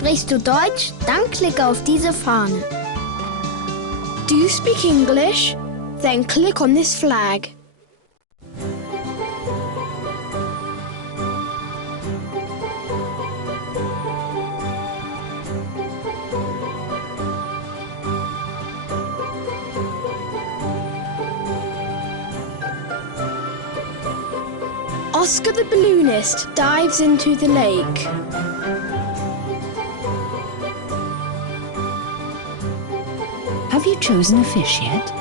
Sprichst du Deutsch? Dann klicke auf diese Fahne. Do you speak English? Then click on this flag. Oscar the Balloonist dives into the lake. Have you chosen a fish yet?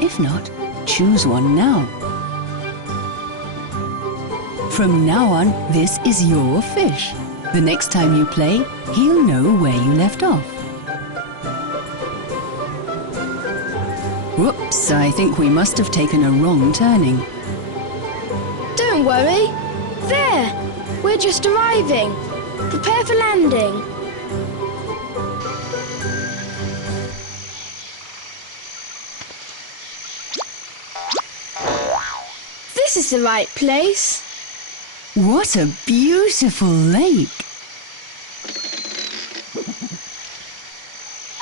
If not, choose one now. From now on, this is your fish. The next time you play, he'll know where you left off. Whoops, I think we must have taken a wrong turning. Don't worry. There! We're just arriving. Prepare for landing. This is the right place. What a beautiful lake!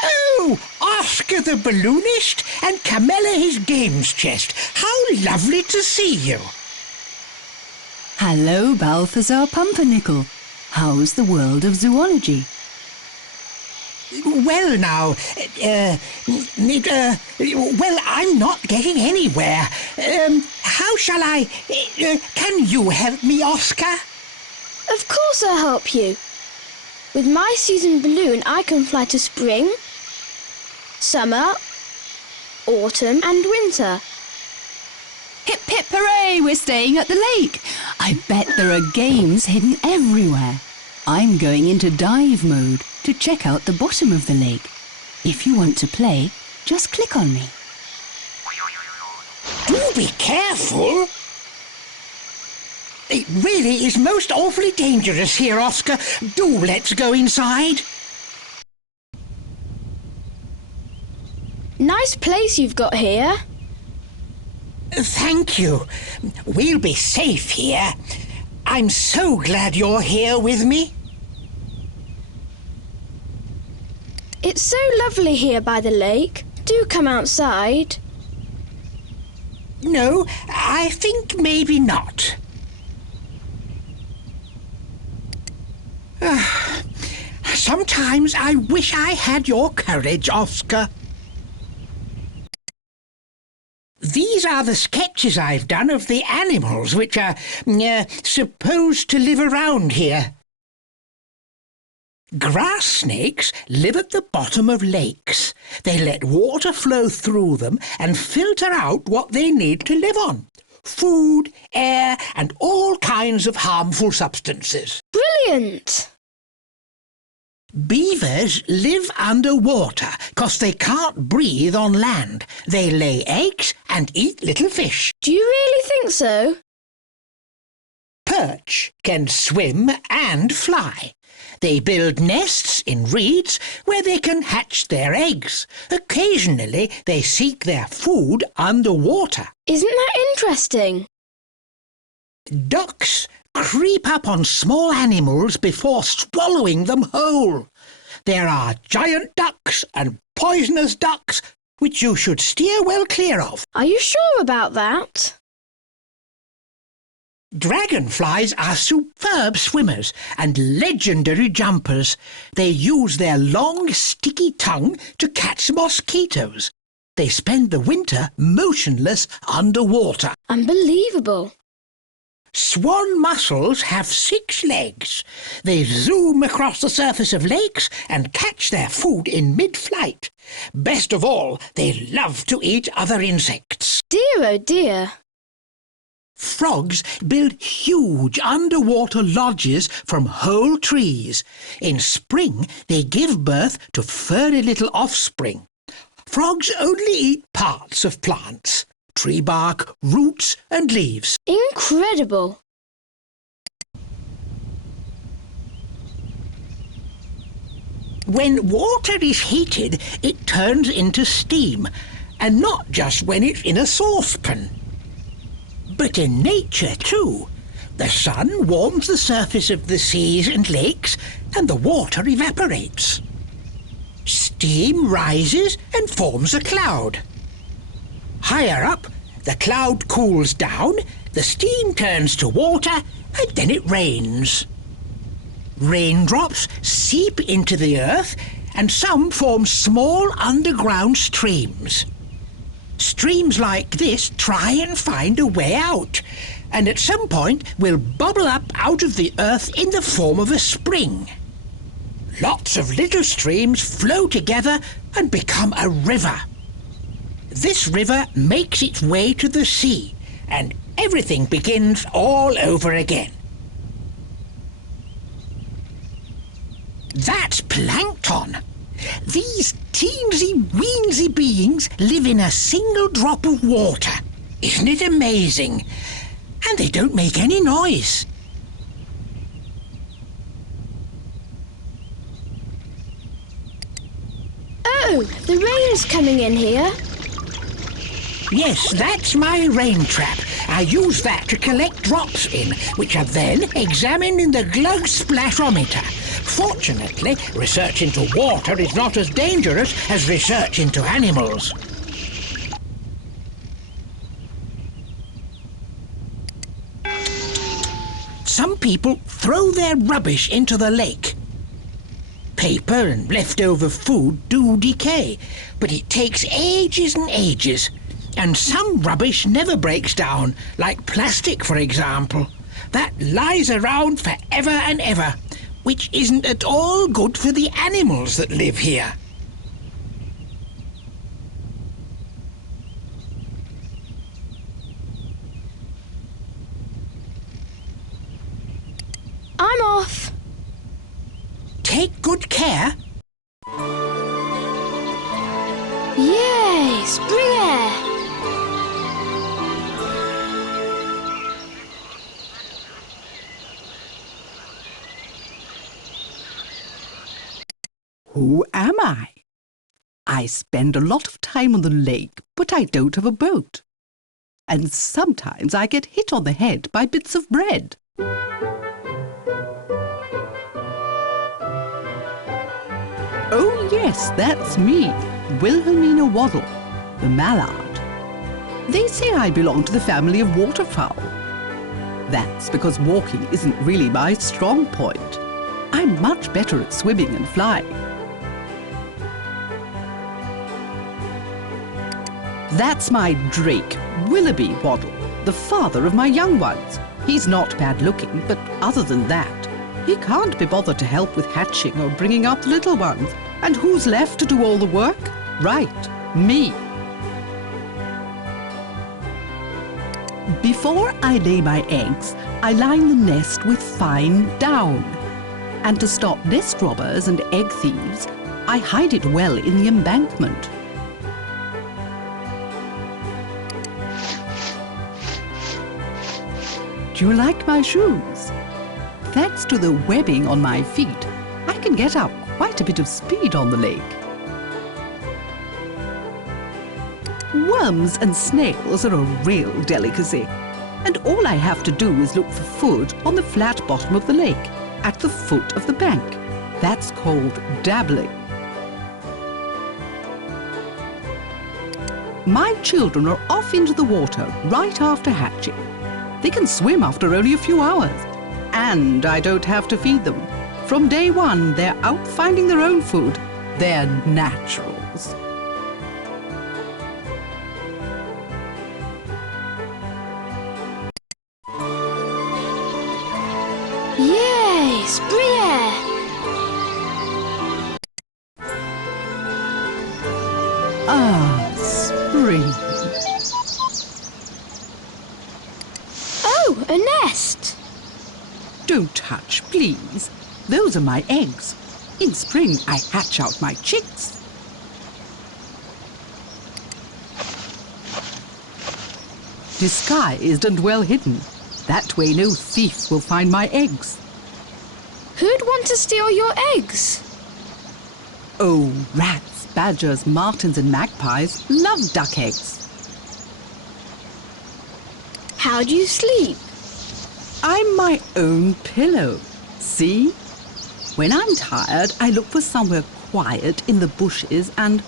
Oh, Oscar the Balloonist and Camilla his games chest. How lovely to see you. Hello, Balthasar Pumpernickel. How's the world of zoology? Well now, well, I'm not getting anywhere. How shall I... can you help me, Oscar? Of course I'll help you. With my season balloon, I can fly to spring, summer, autumn and winter. Hip hip hooray, we're staying at the lake. I bet there are games hidden everywhere. I'm going into dive mode to check out the bottom of the lake. If you want to play, just click on me. Do be careful. It really is most awfully dangerous here, Oscar. Do let's go inside. Nice place you've got here. Thank you. We'll be safe here. I'm so glad you're here with me. It's so lovely here by the lake. Do come outside. No, I think maybe not. Sometimes I wish I had your courage, Oscar. These are the sketches I've done of the animals which are supposed to live around here. Grass snakes live at the bottom of lakes. They let water flow through them and filter out what they need to live on. Food, air, and all kinds of harmful substances. Brilliant! Beavers live underwater because they can't breathe on land. They lay eggs and eat little fish. Do you really think so? Perch can swim and fly. They build nests in reeds where they can hatch their eggs. Occasionally, they seek their food underwater. Isn't that interesting? Ducks creep up on small animals before swallowing them whole. There are giant ducks and poisonous ducks, which you should steer well clear of. Are you sure about that? Dragonflies are superb swimmers and legendary jumpers. They use their long, sticky tongue to catch mosquitoes. They spend the winter motionless underwater. Unbelievable. Swan mussels have 6 legs. They zoom across the surface of lakes and catch their food in mid-flight. Best of all, they love to eat other insects. Dear, oh dear. Frogs build huge underwater lodges from whole trees. In spring, they give birth to furry little offspring. Frogs only eat parts of plants, tree bark, roots and leaves. Incredible. When water is heated, it turns into steam, and not just when it's in a saucepan. But in nature, too, The sun warms the surface of the seas and lakes, and the water evaporates. Steam rises and forms a cloud. Higher up, the cloud cools down, the steam turns to water, and then it rains. Raindrops seep into the earth, and some form small underground streams. Streams like this try and find a way out, and at some point will bubble up out of the earth in the form of a spring. Lots of little streams flow together and become a river. This river makes its way to the sea, and everything begins all over again. That's plankton. These teensy-weensy beings live in a single drop of water. Isn't it amazing? And they don't make any noise. Oh, the rain's coming in here. Yes, that's my rain trap. I use that to collect drops in, which are then examined in the glug splashometer. Fortunately, research into water is not as dangerous as research into animals. Some people throw their rubbish into the lake. Paper and leftover food do decay, but it takes ages and ages. And some rubbish never breaks down, like plastic, for example. That lies around forever and ever, which isn't at all good for the animals that live here. I'm off. Take good care. Yay, spring air. Who am I? I spend a lot of time on the lake, but I don't have a boat. And sometimes I get hit on the head by bits of bread. Oh yes, that's me, Wilhelmina Waddle, the mallard. They say I belong to the family of waterfowl. That's because walking isn't really my strong point. I'm much better at swimming and flying. That's my drake, Willoughby Waddle, the father of my young ones. He's not bad looking, but other than that, he can't be bothered to help with hatching or bringing up the little ones. And who's left to do all the work? Right, me. Before I lay my eggs, I line the nest with fine down. And to stop nest robbers and egg thieves, I hide it well in the embankment. Do you like my shoes? Thanks to the webbing on my feet, I can get up quite a bit of speed on the lake. Worms and snails are a real delicacy, and all I have to do is look for food on the flat bottom of the lake, at the foot of the bank. That's called dabbling. My children are off into the water right after hatching. They can swim after only a few hours, and I don't have to feed them. From day one, they're out finding their own food. They're naturals. Yay, spring air. Ah, spring. Oh, a nest. Don't touch, please. Those are my eggs. In spring, I hatch out my chicks. Disguised and well hidden. That way no thief will find my eggs. Who'd want to steal your eggs? Oh, rats, badgers, martins and magpies love duck eggs. How do you sleep? I'm my own pillow. See? When I'm tired, I look for somewhere quiet in the bushes and...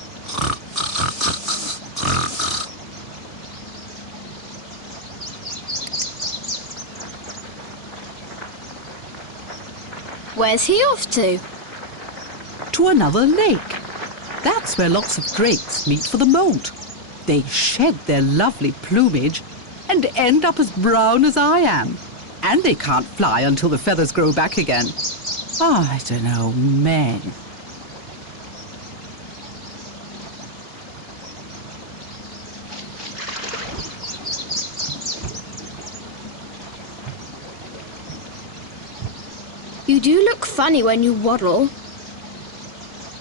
Where's he off to? to another lake. That's where lots of drakes meet for the molt. They shed their lovely plumage and end up as brown as I am. And they can't fly until the feathers grow back again. Oh, I don't know, men. You do look funny when you waddle.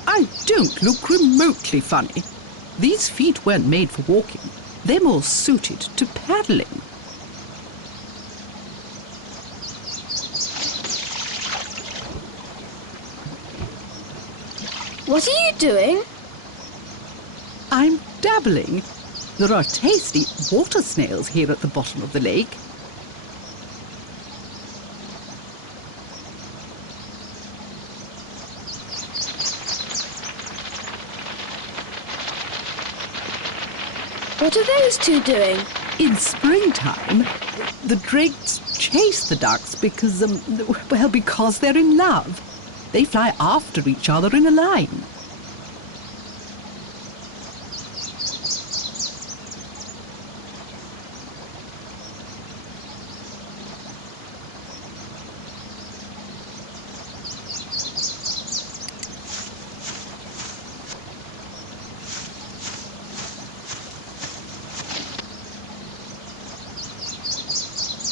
I don't look remotely funny. These feet weren't made for walking. They're more suited to paddling. What are you doing? I'm dabbling. There are tasty water snails here at the bottom of the lake. What are those two doing? In springtime, the drakes chase the ducks because, because they're in love. They fly after each other in a line.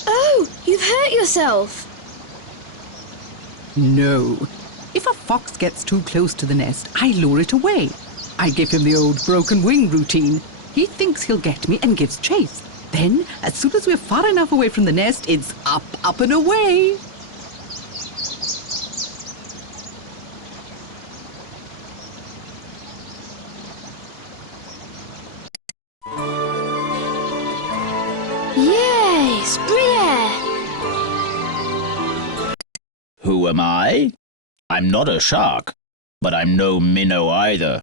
Oh, you've hurt yourself. No. If a fox gets too close to the nest, I lure it away. I give him the old broken wing routine. He thinks he'll get me and gives chase. Then, as soon as we're far enough away from the nest, it's up, up and away. Yay, spring air. Who am I? I'm not a shark, but I'm no minnow either.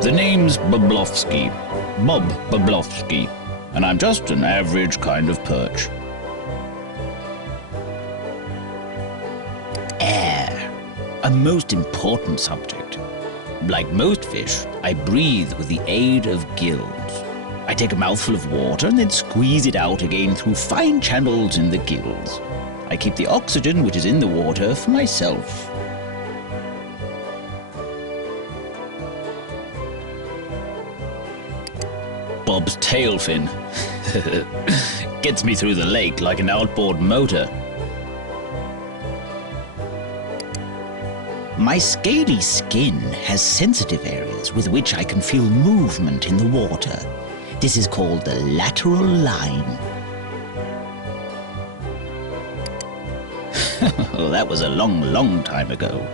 The name's Boblowski, Bob Boblowski, and I'm just an average kind of perch. Air, a most important subject. Like most fish, I breathe with the aid of gills. I take a mouthful of water and then squeeze it out again through fine channels in the gills. I keep the oxygen which is in the water for myself. Bob's tail fin gets me through the lake like an outboard motor. My scaly skin has sensitive areas with which I can feel movement in the water. This is called the lateral line. Oh, that was a long, long time ago.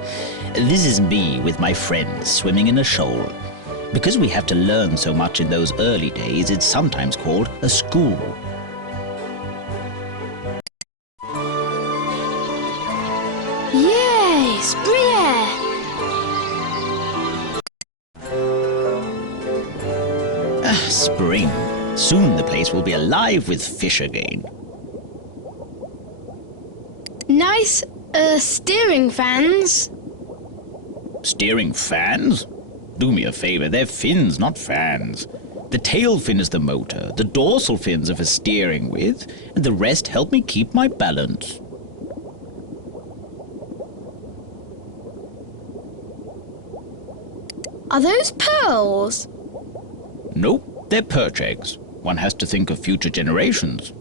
This is me with my friends swimming in a shoal. Because we have to learn so much in those early days, it's sometimes called a school. Yay, spring air. Spring. Soon the place will be alive with fish again. Nice, steering fans. Steering fans? Do me a favor, they're fins, not fans. The tail fin is the motor, the dorsal fins are for steering with, and the rest help me keep my balance. Are those pearls? Nope, they're perch eggs. One has to think of future generations.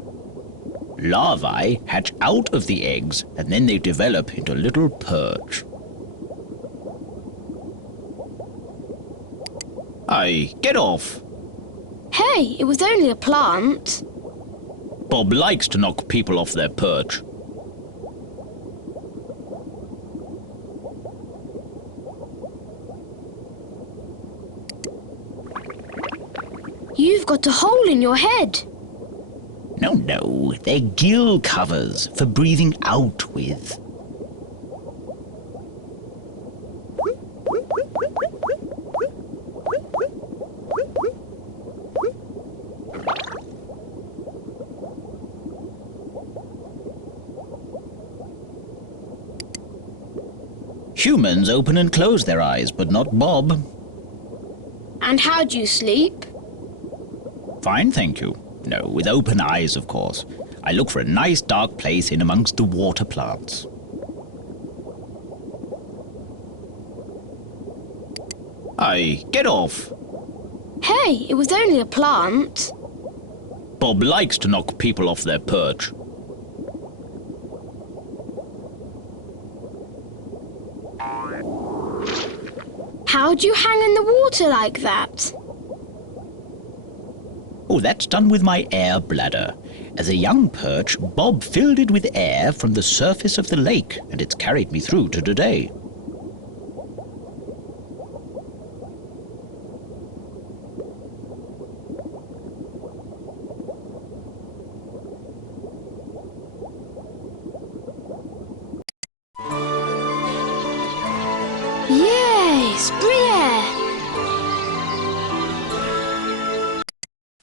Larvae hatch out of the eggs, and then they develop into little perch. Aye, get off! Hey, it was only a plant. Bob likes to knock people off their perch. You've got a hole in your head. No, they're gill covers for breathing out with. Humans open and close their eyes, but not Bob. And how do you sleep? Fine, thank you. No, with open eyes, of course. I look for a nice dark place in amongst the water plants. Aye, get off. Hey, it was only a plant. Bob likes to knock people off their perch. How'd you hang in the water like that? Oh, that's done with my air bladder. As a young perch, Bob filled it with air from the surface of the lake, and it's carried me through to today. Yay, spring air!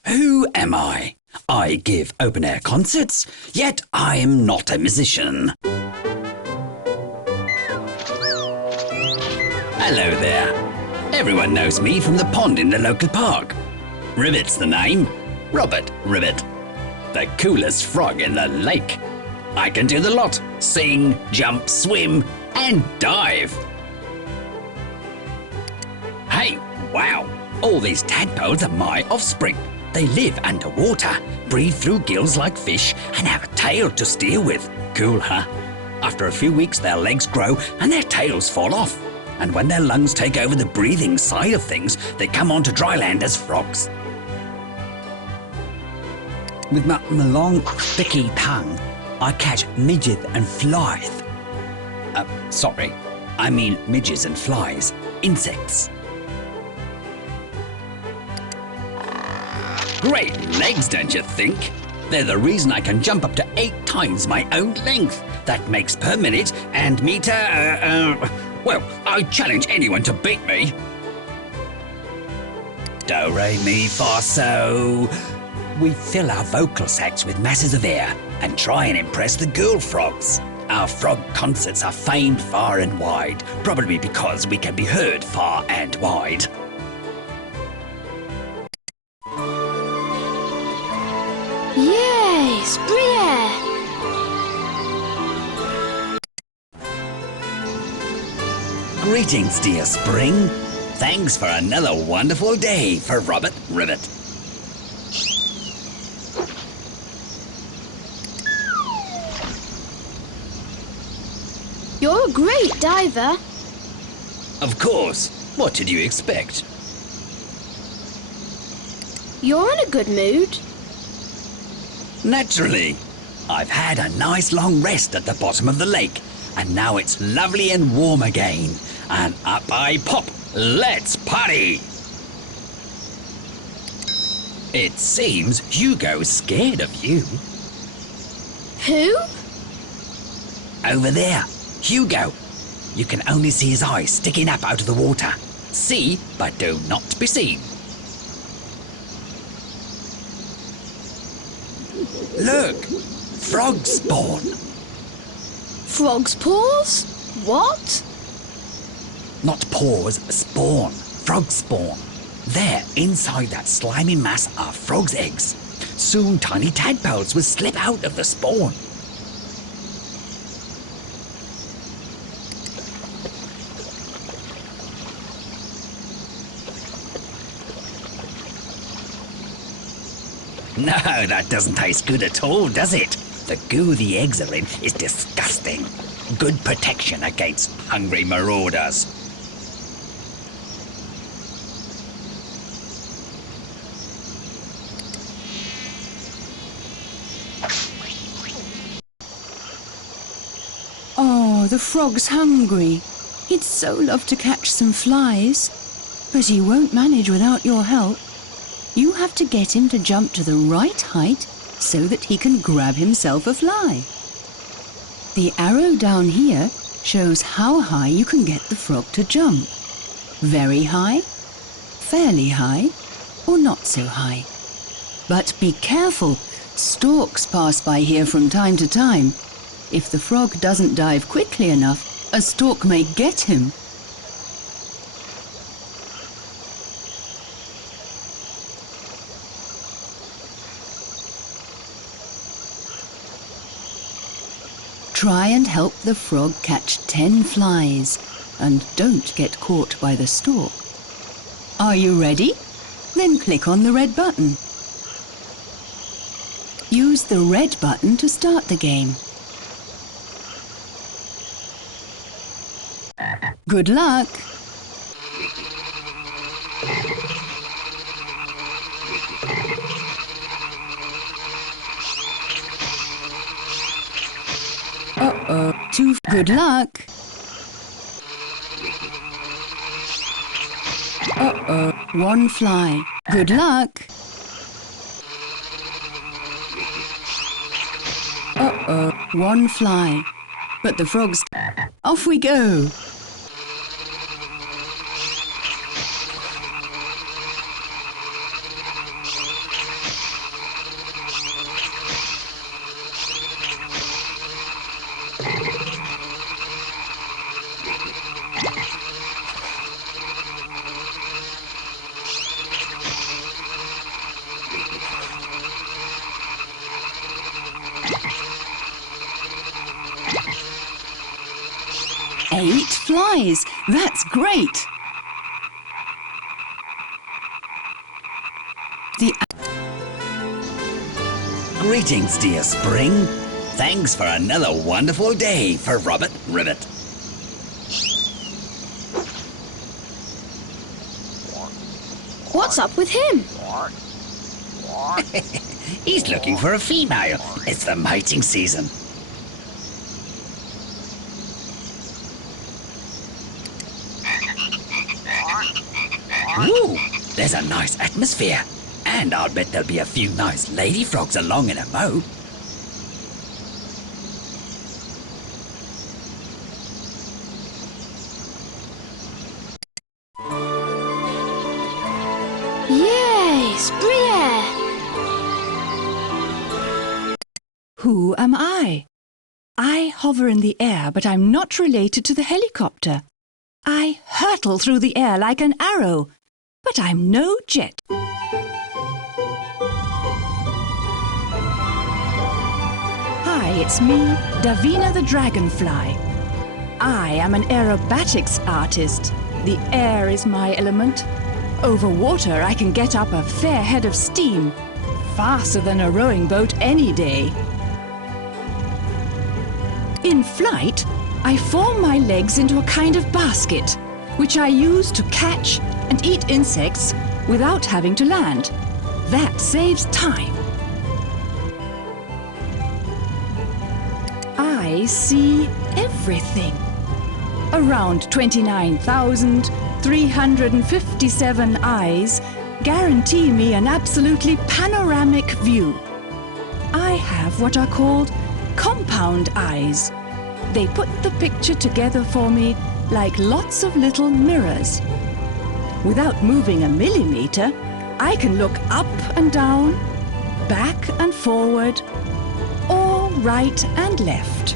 Who am I? I give open-air concerts, yet I'm not a musician. Hello there. Everyone knows me from the pond in the local park. Ribbit's the name. Robert Ribbit. The coolest frog in the lake. I can do the lot. Sing, jump, swim, and dive. Hey, wow. All these tadpoles are my offspring. They live underwater, breathe through gills like fish, and have a tail to steer with. Cool, huh? After a few weeks, their legs grow and their tails fall off. And when their lungs take over the breathing side of things, they come onto dry land as frogs. With my long, sticky tongue, I catch midges and flies. Sorry, I mean midges and flies, insects. Great legs, don't you think? They're the reason I can jump up to 8 times my own length. That makes per minute and meter, well, I challenge anyone to beat me. Do, re, mi, fa, so. We fill our vocal sacs with masses of air and try and impress the girl frogs. Our frog concerts are famed far and wide, probably because we can be heard far and wide. Yay, spring air! Greetings, dear spring. Thanks for another wonderful day for Robert Ribbit. You're a great diver. Of course. What did you expect? You're in a good mood. Naturally. I've had a nice long rest at the bottom of the lake, and now it's lovely and warm again. And up I pop. Let's party! It seems Hugo's scared of you. Who? Over there, Hugo. You can only see his eyes sticking up out of the water. See, but do not be seen. Look, frog spawn. Frog's paws? What? Not paws, spawn. Frog spawn. There, inside that slimy mass are frogs' eggs. Soon tiny tadpoles will slip out of the spawn. No, that doesn't taste good at all, does it? The goo the eggs are in is disgusting. Good protection against hungry marauders. Oh, the frog's hungry. He'd so love to catch some flies, but he won't manage without your help. You have to get him to jump to the right height so that he can grab himself a fly. The arrow down here shows how high you can get the frog to jump. Very high, fairly high, or not so high. But be careful, storks pass by here from time to time. If the frog doesn't dive quickly enough, a stork may get him. Try and help the frog catch 10 flies and don't get caught by the stork. Are you ready? Then click on the red button. Use the red button to start the game. Good luck! Good luck! One fly. Good luck! One fly. But the frog's... Off we go! Eight flies! That's great! Greetings, dear Spring. Thanks for another wonderful day for Robert Ribbit. What's up with him? He's looking for a female. It's the mating season. Ooh, there's a nice atmosphere. And I'll bet there'll be a few nice lady frogs along in a mow. Yay! Spring air! Who am I? I hover in the air, but I'm not related to the helicopter. I hurtle through the air like an arrow, but I'm no jet. Hi, it's me, Davina the Dragonfly. I am an aerobatics artist. The air is my element. Over water, I can get up a fair head of steam, faster than a rowing boat any day. In flight, I form my legs into a kind of basket, which I use to catch and eat insects without having to land. That saves time. I see everything. Around 29,357 eyes guarantee me an absolutely panoramic view. I have what are called compound eyes. They put the picture together for me like lots of little mirrors. Without moving a millimeter, I can look up and down, back and forward, or right and left.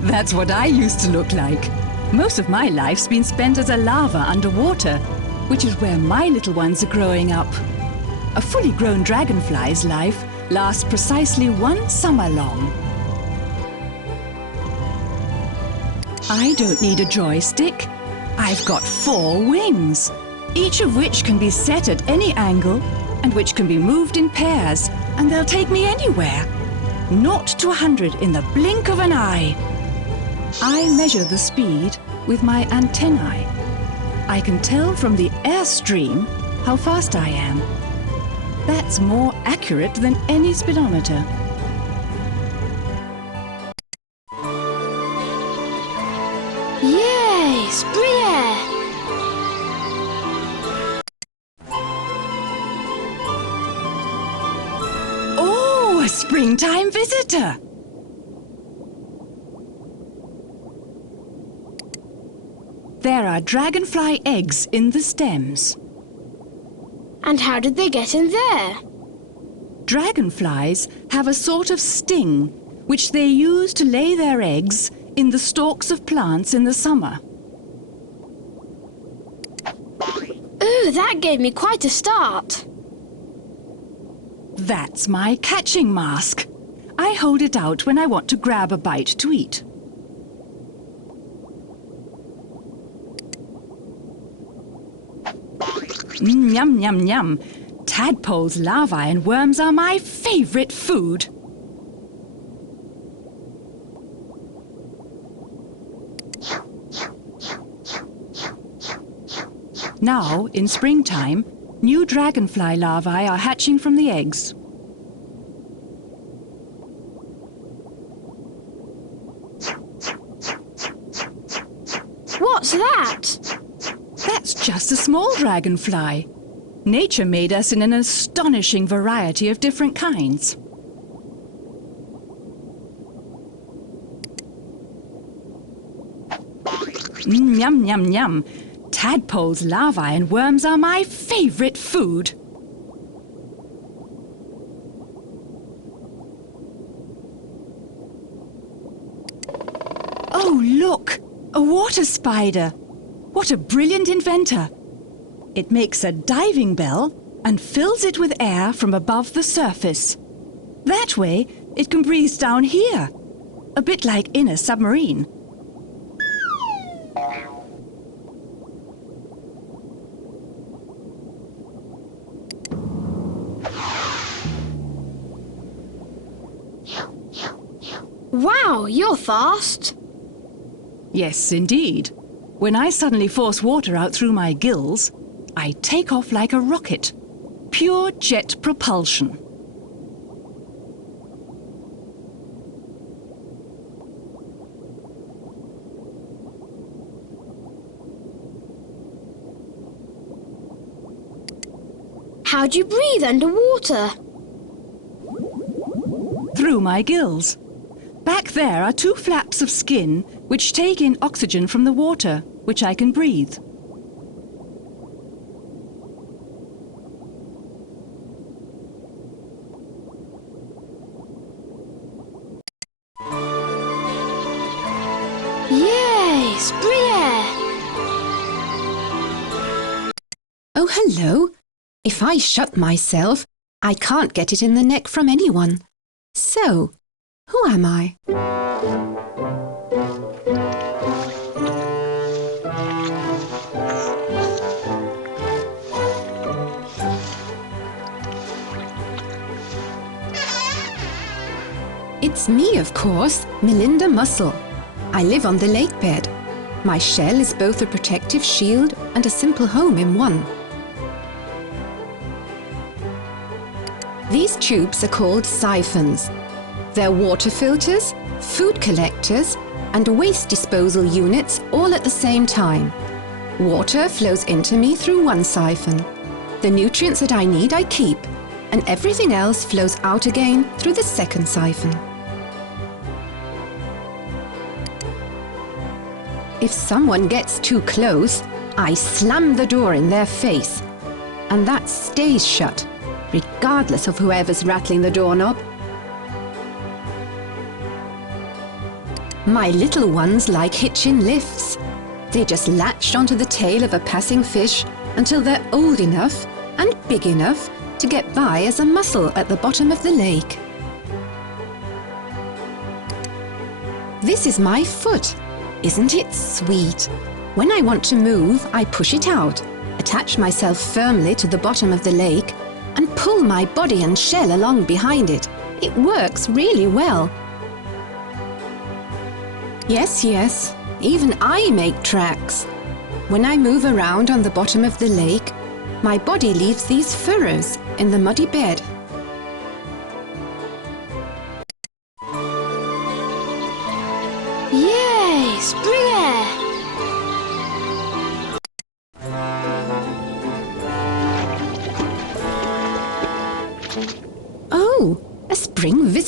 That's what I used to look like. Most of my life's been spent as a larva underwater, which is where my little ones are growing up. A fully grown dragonfly's life lasts precisely 1 summer long. I don't need a joystick. I've got 4 wings, each of which can be set at any angle and which can be moved in pairs, and they'll take me anywhere. 0 to 100 in the blink of an eye. I measure the speed with my antennae. I can tell from the airstream how fast I am. That's more accurate than any speedometer. spring air! Oh, a springtime visitor! There are dragonfly eggs in the stems. And how did they get in there? Dragonflies have a sort of sting which they use to lay their eggs in the stalks of plants in the summer. Ooh, that gave me quite a start. That's my catching mask. I hold it out when I want to grab a bite to eat. Yum, yum, yum. Tadpoles, larvae and worms are my favourite food. Now, in springtime, new dragonfly larvae are hatching from the eggs. What's that? That's just a small dragonfly. Nature made us in an astonishing variety of different kinds. Yum, yum, yum. Tadpoles, larvae and worms are my favourite food. Oh, look! A water spider! What a brilliant inventor! It makes a diving bell and fills it with air from above the surface. That way, it can breathe down here, a bit like in a submarine. Wow, you're fast. Yes, indeed. When I suddenly force water out through my gills, I take off like a rocket. Pure jet propulsion. How do you breathe underwater? Through my gills. Back there are two flaps of skin which take in oxygen from the water, which I can breathe. Yay, spring air! Oh, hello. If I shut myself, I can't get it in the neck from anyone. So, who am I? It's me, of course, Melinda Mussel. I live on the lake bed. My shell is both a protective shield and a simple home in one. These tubes are called siphons. They're water filters, food collectors, and waste disposal units all at the same time. Water flows into me through one siphon. The nutrients that I need I keep, and everything else flows out again through the second siphon. If someone gets too close, I slam the door in their face. And that stays shut, regardless of whoever's rattling the doorknob. My little ones like hitching lifts. They just latch onto the tail of a passing fish until they're old enough and big enough to get by as a mussel at the bottom of the lake. This is my foot. Isn't it sweet? When I want to move, I push it out, attach myself firmly to the bottom of the lake, and pull my body and shell along behind it. It works really well. Yes, yes, even I make tracks. When I move around on the bottom of the lake, my body leaves these furrows in the muddy bed. Yay, spring air!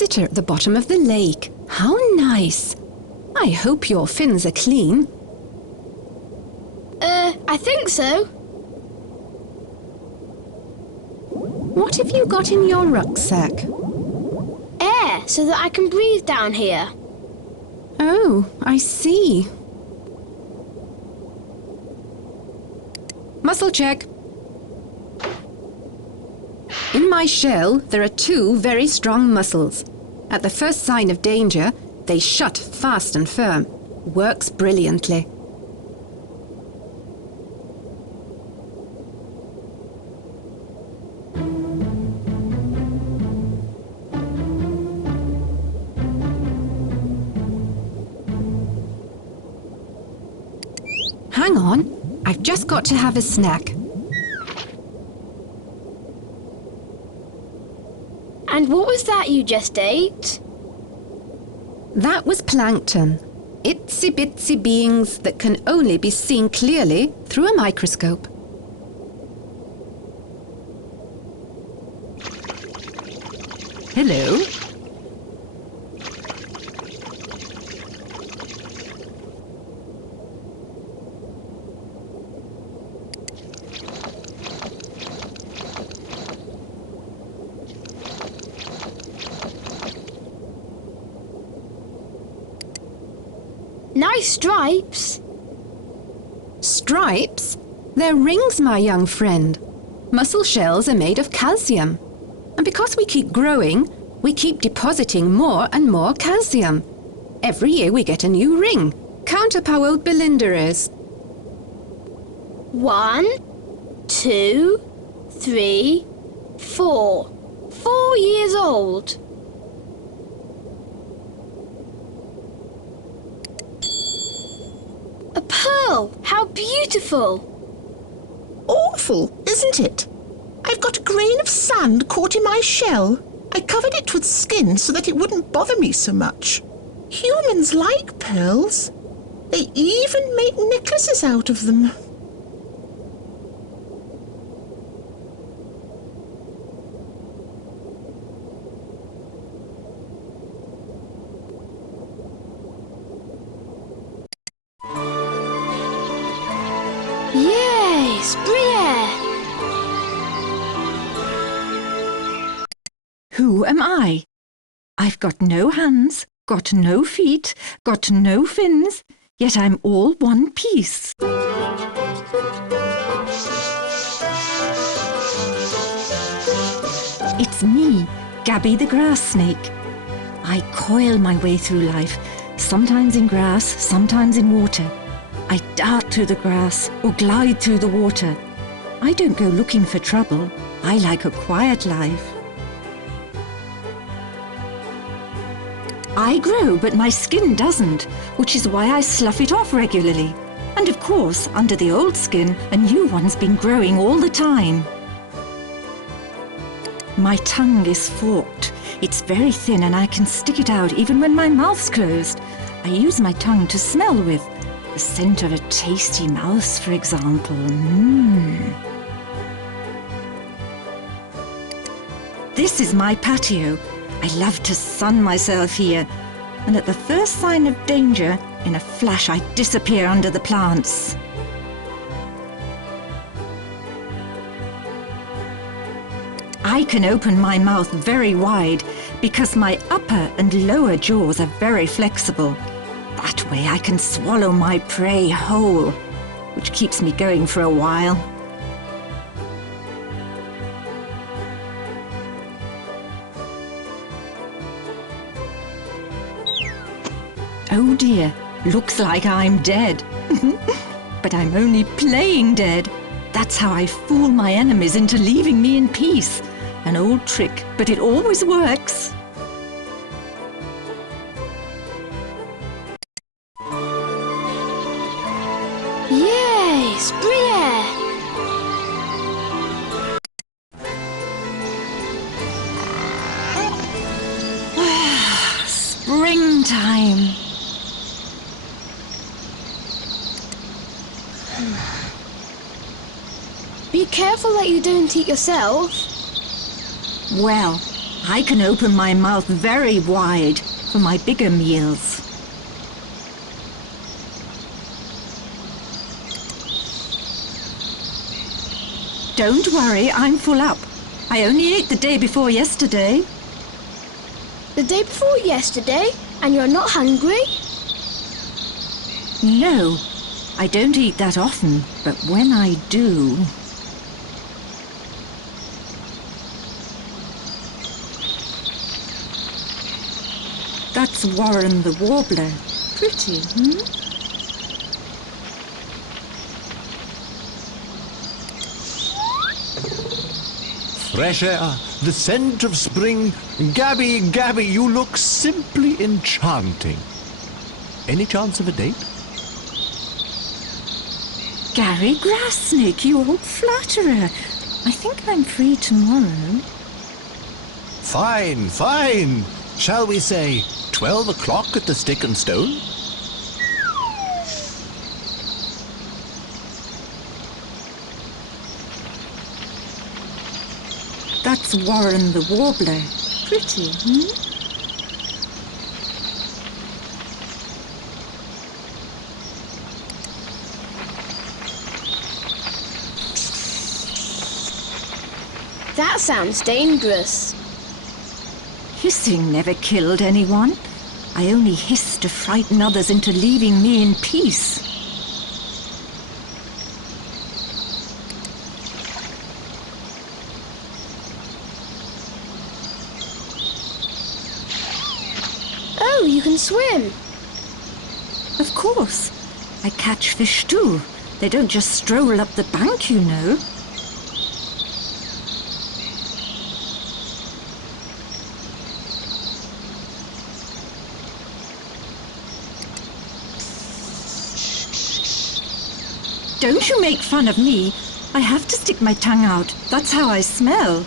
visitor at the bottom of the lake. How nice. I hope your fins are clean. I think so. What have you got in your rucksack? Air, so that I can breathe down here. Oh, I see. Muscle check. In my shell, there are 2 very strong muscles. At the first sign of danger, they shut fast and firm. Works brilliantly. Hang on, I've just got to have a snack. And what was that you just ate? That was plankton. Itsy bitsy beings that can only be seen clearly through a microscope. Hello. Nice stripes. Stripes? They're rings, my young friend. Mussel shells are made of calcium. And because we keep growing, we keep depositing more and more calcium. Every year we get a new ring. Count up how old Belinda is. 1, 2, 3, 4. 4 years old. A pearl! How beautiful! Awful, isn't it? I've got a grain of sand caught in my shell. I covered it with skin so that it wouldn't bother me so much. Humans like pearls. They even make necklaces out of them. Yay! Spring air! Who am I? I've got no hands, got no feet, got no fins, yet I'm all one piece. It's me, Gabby the grass snake. I coil my way through life, sometimes in grass, sometimes in water. I dart through the grass or glide through the water. I don't go looking for trouble. I like a quiet life. I grow, but my skin doesn't, which is why I slough it off regularly. And of course, under the old skin, a new one's been growing all the time. My tongue is forked. It's very thin and I can stick it out even when my mouth's closed. I use my tongue to smell with. The scent of a tasty mouse, for example. This is my patio. I love to sun myself here. And at the first sign of danger, in a flash I disappear under the plants. I can open my mouth very wide because my upper and lower jaws are very flexible. That way I can swallow my prey whole, which keeps me going for a while. Oh dear, looks like I'm dead. But I'm only playing dead. That's how I fool my enemies into leaving me in peace. An old trick, but it always works. Yay! Spring air! Springtime. Be careful that you don't eat yourself. Well, I can open my mouth very wide for my bigger meals. Don't worry, I'm full up. I only ate the day before yesterday. The day before yesterday? And you're not hungry? No, I don't eat that often, but when I do... That's Warren the Warbler. Pretty, hmm? Fresh air, the scent of spring. Gabby, Gabby, you look simply enchanting. Any chance of a date? Gary Grassnake, you old flatterer. I think I'm free tomorrow. Fine, fine. Shall we say 12 o'clock at the Stick and Stone? That's Warren the Warbler. Pretty, hmm? That sounds dangerous. Hissing never killed anyone. I only hiss to frighten others into leaving me in peace. Oh, you can swim. Of course. I catch fish too. They don't just stroll up the bank, you know. Don't you make fun of me. I have to stick my tongue out. That's how I smell.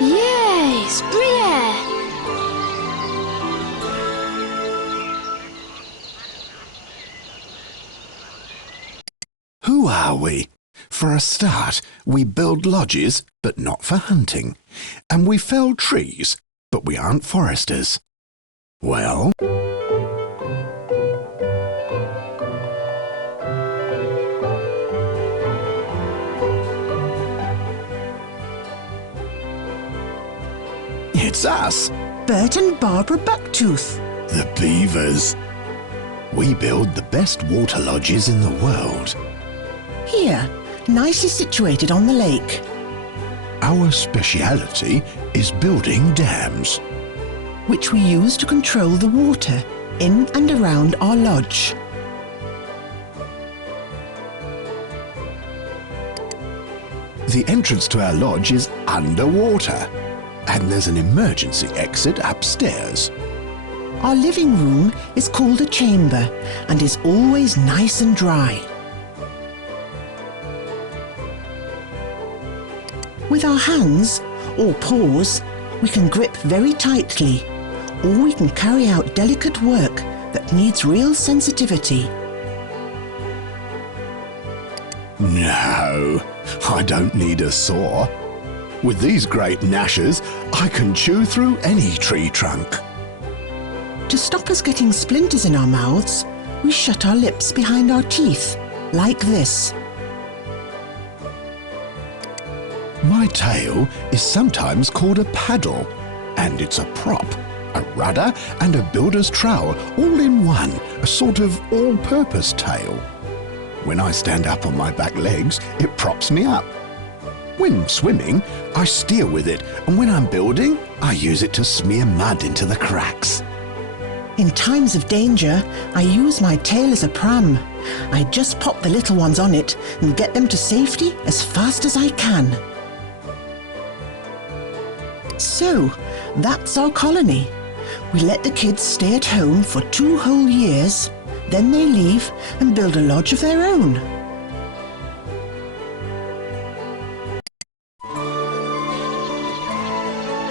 Yay! Spring air! Who are we? For a start, we build lodges, but not for hunting. And we fell trees, but we aren't foresters. Well... It's us, Bert and Barbara Bucktooth. the Beavers. We build the best water lodges in the world. Here, nicely situated on the lake. Our speciality is building dams. Which we use to control the water in and around our lodge. The entrance to our lodge is underwater, and there's an emergency exit upstairs. Our living room is called a chamber and is always nice and dry. With our hands, or paws, we can grip very tightly, or we can carry out delicate work that needs real sensitivity. No, I don't need a saw. With these great gnashers, I can chew through any tree trunk. To stop us getting splinters in our mouths, we shut our lips behind our teeth, like this. My tail is sometimes called a paddle, and it's a prop, a rudder and a builder's trowel all in one, a sort of all-purpose tail. When I stand up on my back legs, it props me up. When swimming, I steer with it, and when I'm building, I use it to smear mud into the cracks. In times of danger, I use my tail as a pram. I just pop the little ones on it and get them to safety as fast as I can. So, that's our colony. We let the kids stay at home for 2 whole years, then they leave and build a lodge of their own.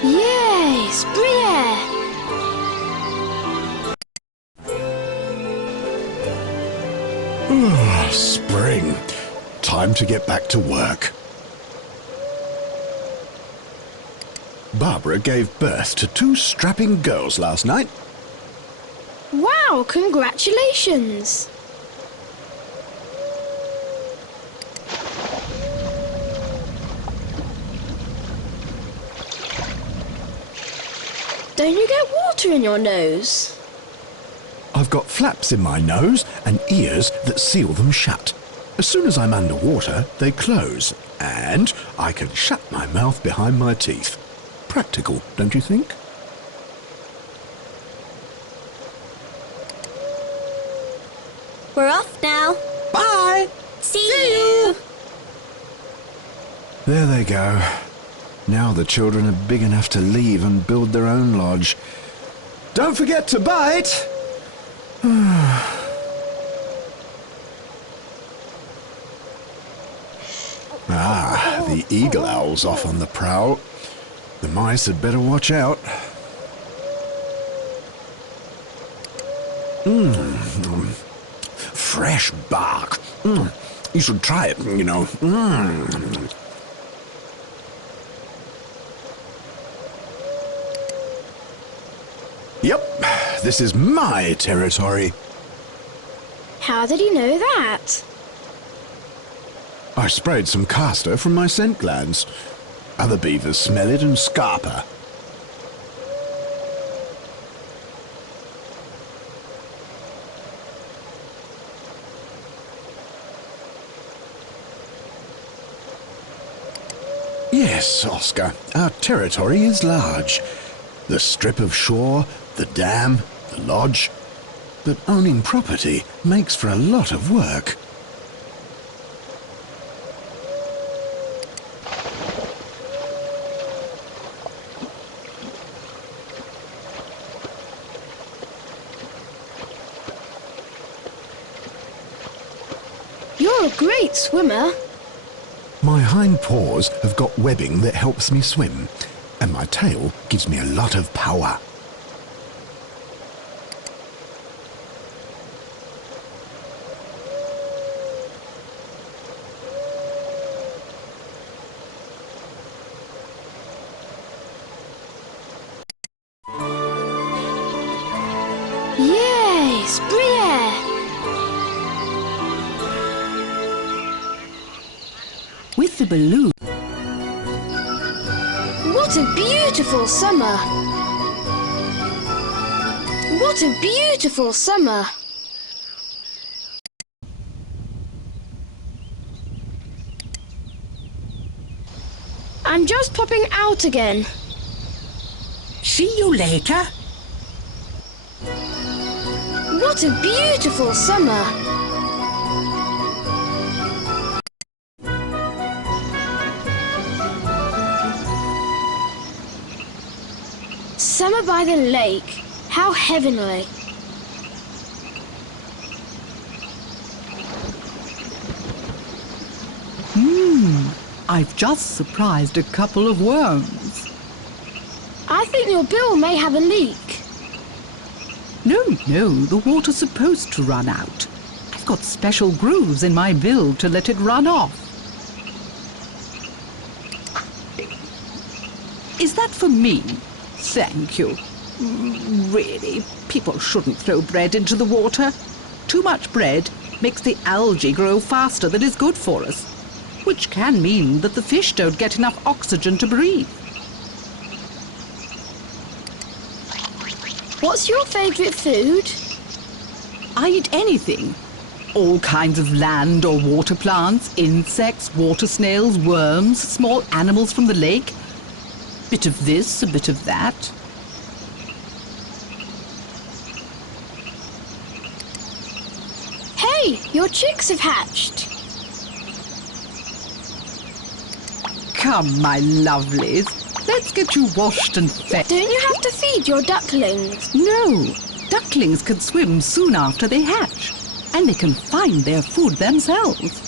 Yay! Spring air! Spring. Time to get back to work. Barbara gave birth to 2 strapping girls last night. Wow, congratulations! Don't you get water in your nose? I've got flaps in my nose and ears that seal them shut. As soon as I'm underwater, they close, and I can shut my mouth behind my teeth. Practical, don't you think? We're off now. Bye! See you! There they go. Now the children are big enough to leave and build their own lodge. Don't forget to bite! Ah, the eagle owl's off on the prowl. The mice had better watch out. Fresh bark. You should try it, you know. Yep, this is my territory. How did he know that? I sprayed some castor from my scent glands. Other beavers smell it and scarper. Yes, Oscar, our territory is large. The strip of shore, the dam, the lodge. But owning property makes for a lot of work. You're a great swimmer. My hind paws have got webbing that helps me swim, and my tail gives me a lot of power. Yay! Spree air! With the balloon, What a beautiful summer! What a beautiful summer! I'm just popping out again. See you later. What a beautiful summer! Summer by the lake. How heavenly. I've just surprised a couple of worms. I think your bill may have a leak. No, the water's supposed to run out. I've got special grooves in my bill to let it run off. Is that for me? Thank you. Really, people shouldn't throw bread into the water. Too much bread makes the algae grow faster than is good for us, which can mean that the fish don't get enough oxygen to breathe. What's your favourite food? I eat anything. All kinds of land or water plants, insects, water snails, worms, small animals from the lake. Bit of this, a bit of that. Hey, your chicks have hatched. Come, my lovelies. Let's get you washed and fed. Don't you have to feed your ducklings? No. Ducklings can swim soon after they hatch, and they can find their food themselves.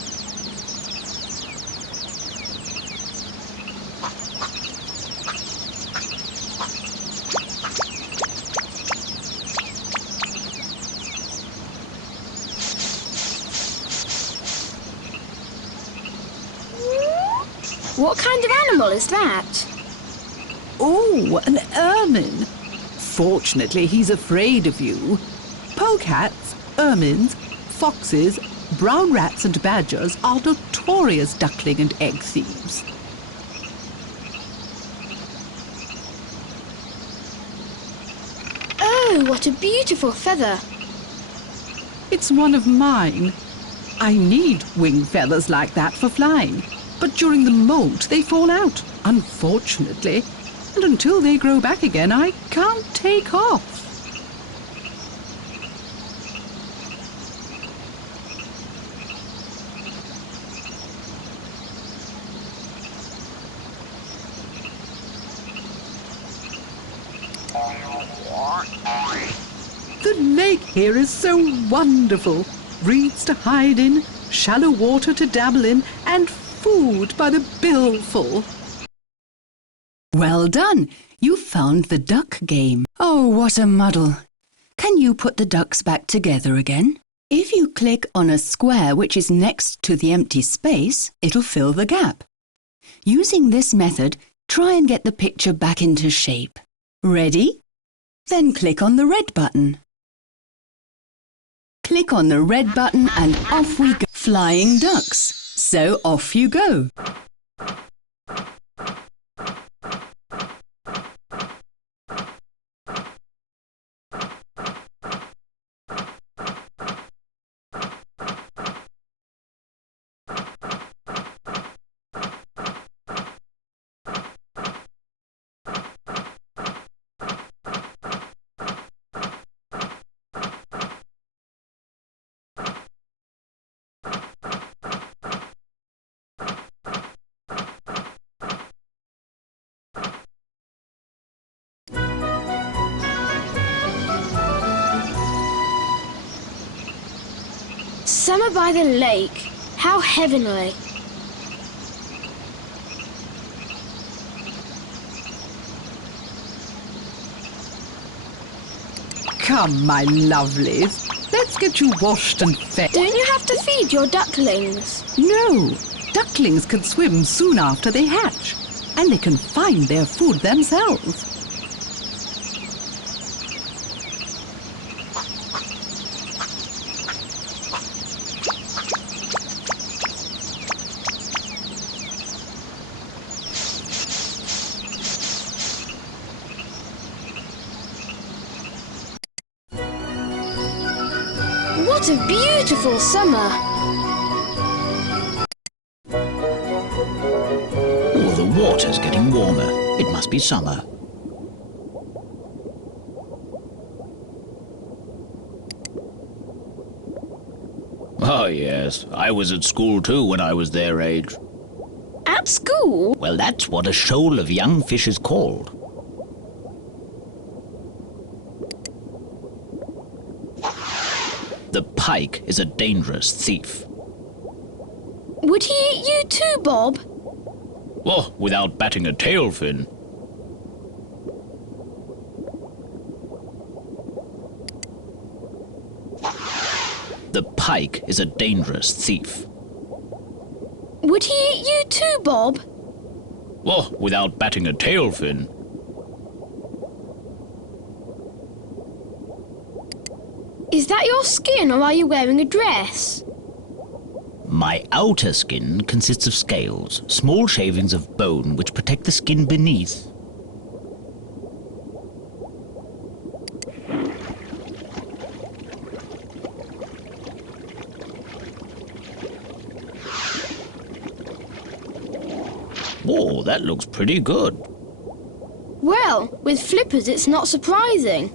What kind of animal is that? Oh, an ermine. Fortunately, he's afraid of you. Polecats, ermines, foxes, brown rats and badgers are notorious duckling and egg thieves. Oh, what a beautiful feather. It's one of mine. I need wing feathers like that for flying, but during the molt they fall out, unfortunately. And until they grow back again, I can't take off. The lake here is so wonderful. Reeds to hide in, shallow water to dabble in, and food by the billful. Well done. You found the duck game. Oh, what a muddle. Can you put the ducks back together again? If you click on a square which is next to the empty space, it'll fill the gap. Using this method, try and get the picture back into shape. Ready? Then click on the red button. Click on the red button and off we go. Flying ducks. So off you go. Summer by the lake. How heavenly. Come, my lovelies, let's get you washed and fed. Don't you have to feed your ducklings? No, ducklings can swim soon after they hatch, and they can find their food themselves. What a beautiful summer! Oh, the water's getting warmer. It must be summer. Oh, yes. I was at school too when I was their age. At school? Well, that's what a shoal of young fish is called. The pike is a dangerous thief. Would he eat you too, Bob? Oh, without batting a tail fin. The pike is a dangerous thief. Would he eat you too, Bob? Oh, without batting a tail fin. Is that your skin, or are you wearing a dress? My outer skin consists of scales, small shavings of bone which protect the skin beneath. Whoa, that looks pretty good. Well, with flippers it's not surprising.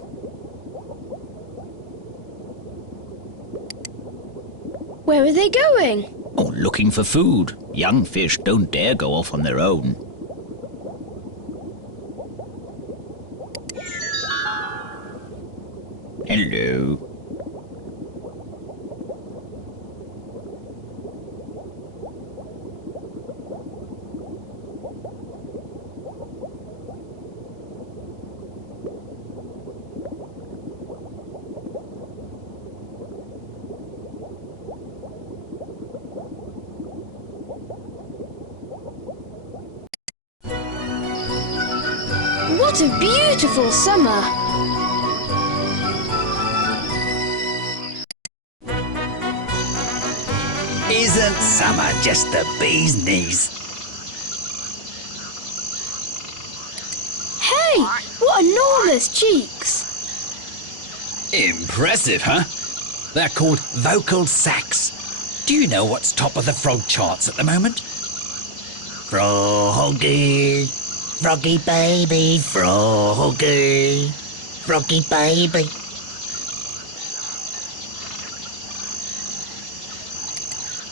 Where are they going? Oh, looking for food. Young fish don't dare go off on their own. Hello. What a beautiful summer! Isn't summer just the bee's knees? Hey, what enormous cheeks! Impressive, huh? They're called vocal sacs. Do you know what's top of the frog charts at the moment? Froggy, froggy baby, froggy, froggy baby.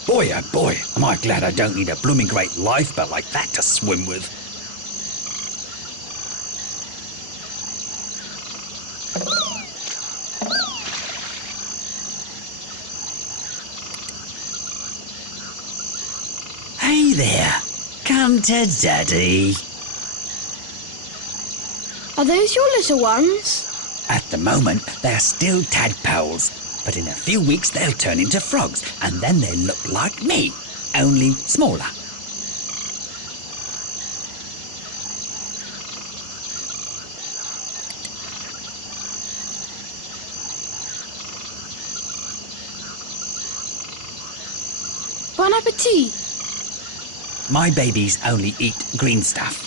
Boy, oh boy, am I glad I don't need a blooming great lifebelt like that to swim with. Hey there, come to Daddy. Are those your little ones? At the moment, they're still tadpoles, but in a few weeks they'll turn into frogs, and then they'll look like me, only smaller. Bon appetit! My babies only eat green stuff.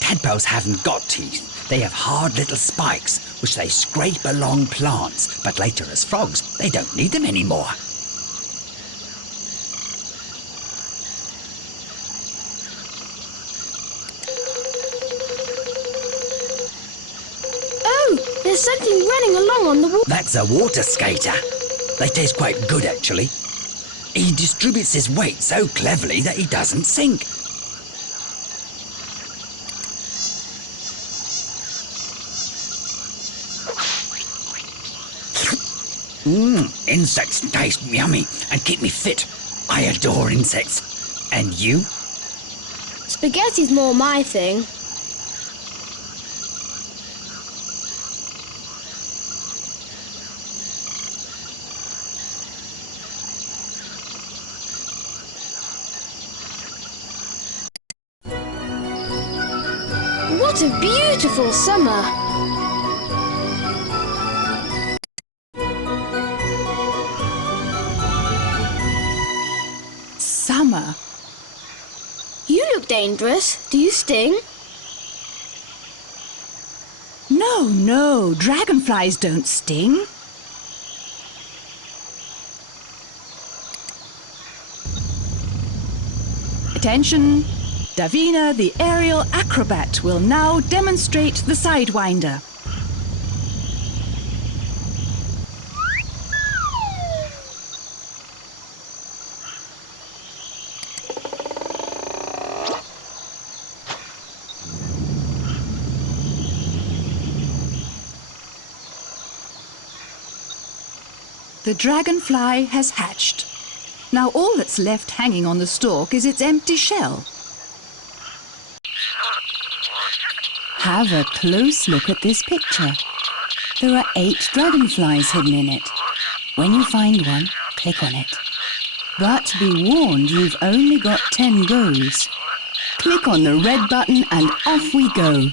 Tadpoles haven't got teeth. They have hard little spikes, which they scrape along plants, but later as frogs, they don't need them anymore. Oh, there's something running along on the wall. That's a water skater. They taste quite good, actually. He distributes his weight so cleverly that he doesn't sink. Insects taste yummy and keep me fit. I adore insects. And you? Spaghetti's more my thing. What a beautiful summer! Summer. You look dangerous. Do you sting? No, no, dragonflies don't sting. Attention! Davina, the aerial acrobat, will now demonstrate the sidewinder. The dragonfly has hatched. Now all that's left hanging on the stalk is its empty shell. Have a close look at this picture. There are 8 dragonflies hidden in it. When you find one, click on it. But be warned, you've only got 10 goes. Click on the red button and off we go.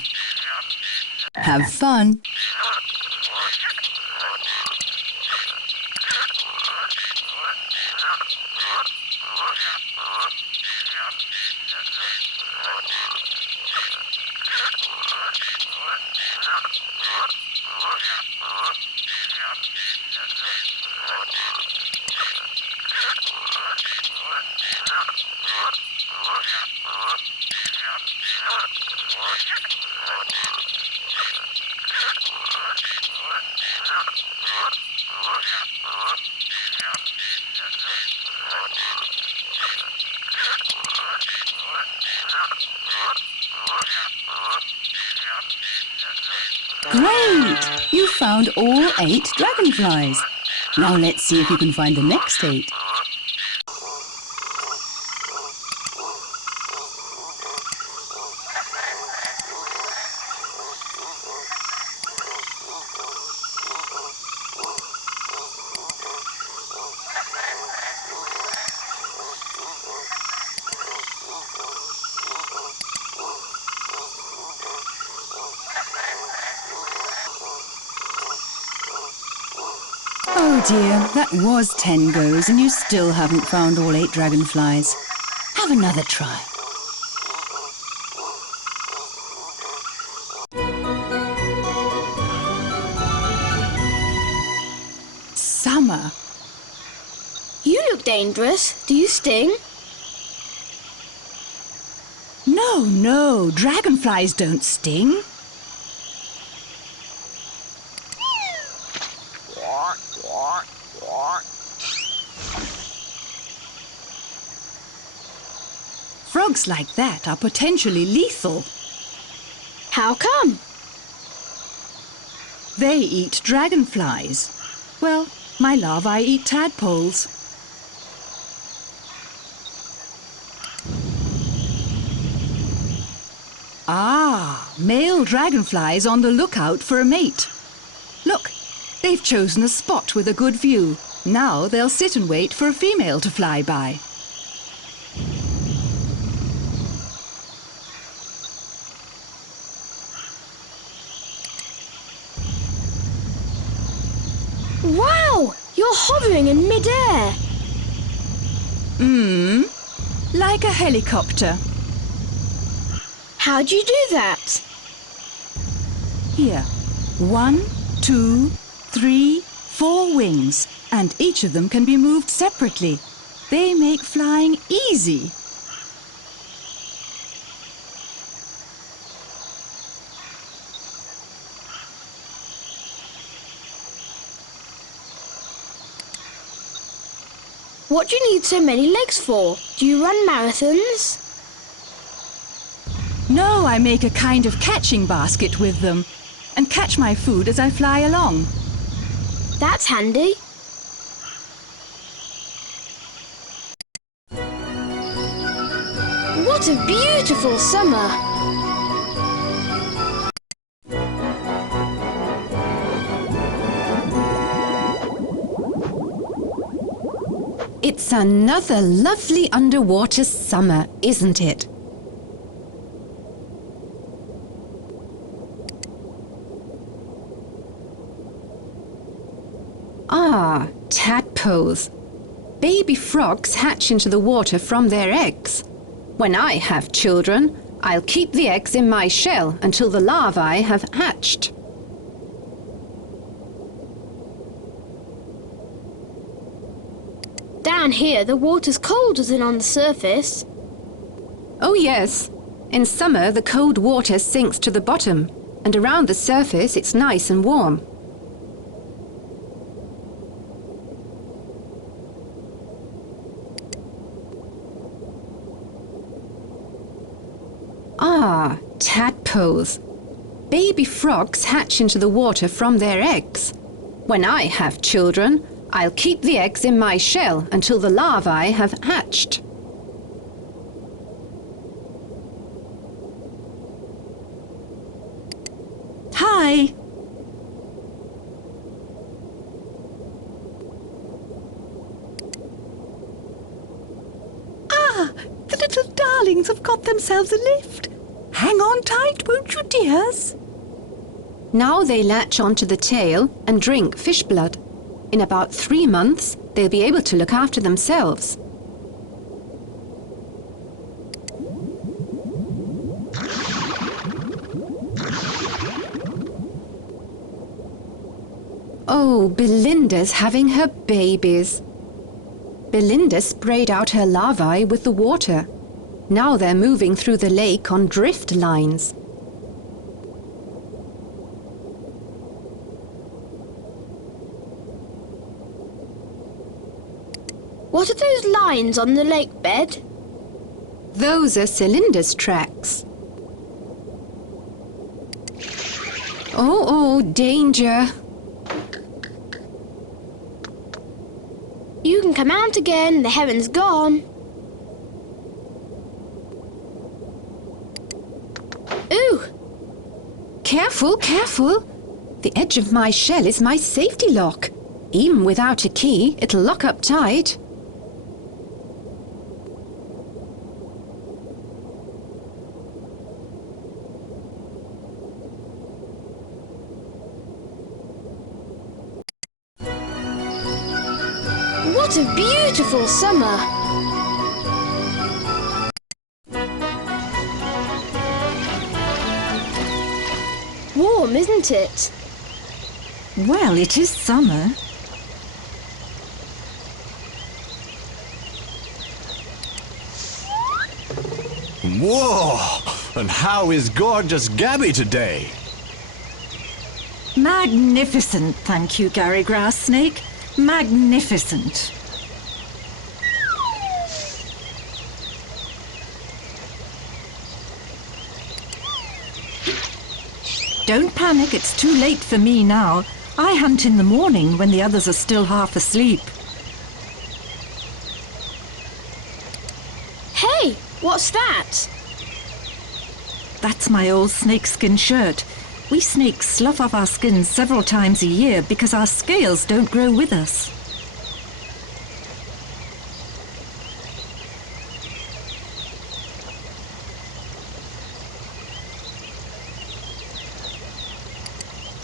Have fun. Great! You found all 8 dragonflies. Now let's see if you can find the next 8. dear, that was 10 goes and you still haven't found all 8 dragonflies. Have another try. Summer. You look dangerous. Do you sting? No, dragonflies don't sting. Frogs like that are potentially lethal. How come? They eat dragonflies. Well, my larvae eat tadpoles. Ah, male dragonflies on the lookout for a mate. Look, they've chosen a spot with a good view. Now they'll sit and wait for a female to fly by. Wow! You're hovering in mid-air. Like a helicopter. How'd you do that? Here, 1, 2, 3, 4 wings, and each of them can be moved separately. They make flying easy. What do you need so many legs for? Do you run marathons? No, I make a kind of catching basket with them and catch my food as I fly along. That's handy. What a beautiful summer! It's another lovely underwater summer, isn't it? Ah, tadpoles. Baby frogs hatch into the water from their eggs. When I have children, I'll keep the eggs in my shell until the larvae have hatched. Down here, the water's colder than on the surface. Oh yes, in summer the cold water sinks to the bottom, and around the surface it's nice and warm. Ah, tadpoles. Baby frogs hatch into the water from their eggs. When I have children, I'll keep the eggs in my shell until the larvae have hatched. Hi! Ah, the little darlings have got themselves a lift. Hang on tight, won't you, dears? Now they latch onto the tail and drink fish blood. In about 3 months, they'll be able to look after themselves. Oh, Belinda's having her babies. Belinda sprayed out her larvae with the water. Now they're moving through the lake on drift lines. What are those lines on the lake bed? Those are Celinda's tracks. Oh, danger. You can come out again, the heron's gone. Ooh! Careful, careful. The edge of my shell is my safety lock. Even without a key, it'll lock up tight. What a beautiful summer! Warm, isn't it? Well, it is summer. Whoa! And how is gorgeous Gabby today? Magnificent, thank you, Gary Grass Snake. Magnificent. Don't panic, it's too late for me now. I hunt in the morning when the others are still half asleep. Hey, what's that? That's my old snakeskin shirt. We snakes slough off our skins several times a year because our scales don't grow with us.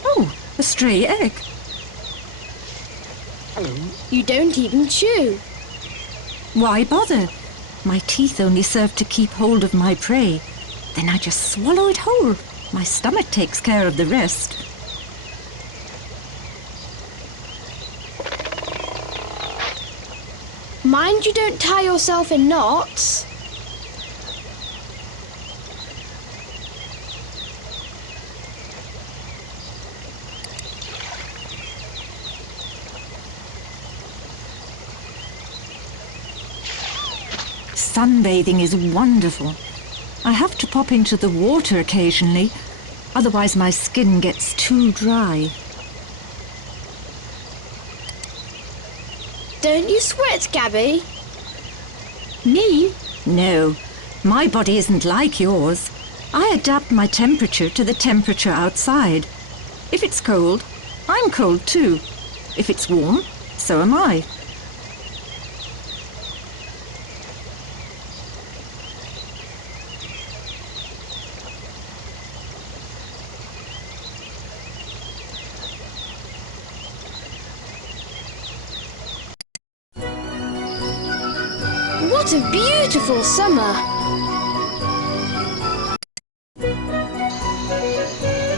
Oh, a stray egg. You don't even chew. Why bother? My teeth only serve to keep hold of my prey. Then I just swallow it whole. My stomach takes care of the rest. Mind you don't tie yourself in knots. Sunbathing is wonderful. I have to pop into the water occasionally, otherwise my skin gets too dry. Don't you sweat, Gabby? Me? No, my body isn't like yours. I adapt my temperature to the temperature outside. If it's cold, I'm cold too. If it's warm, so am I. What a beautiful summer!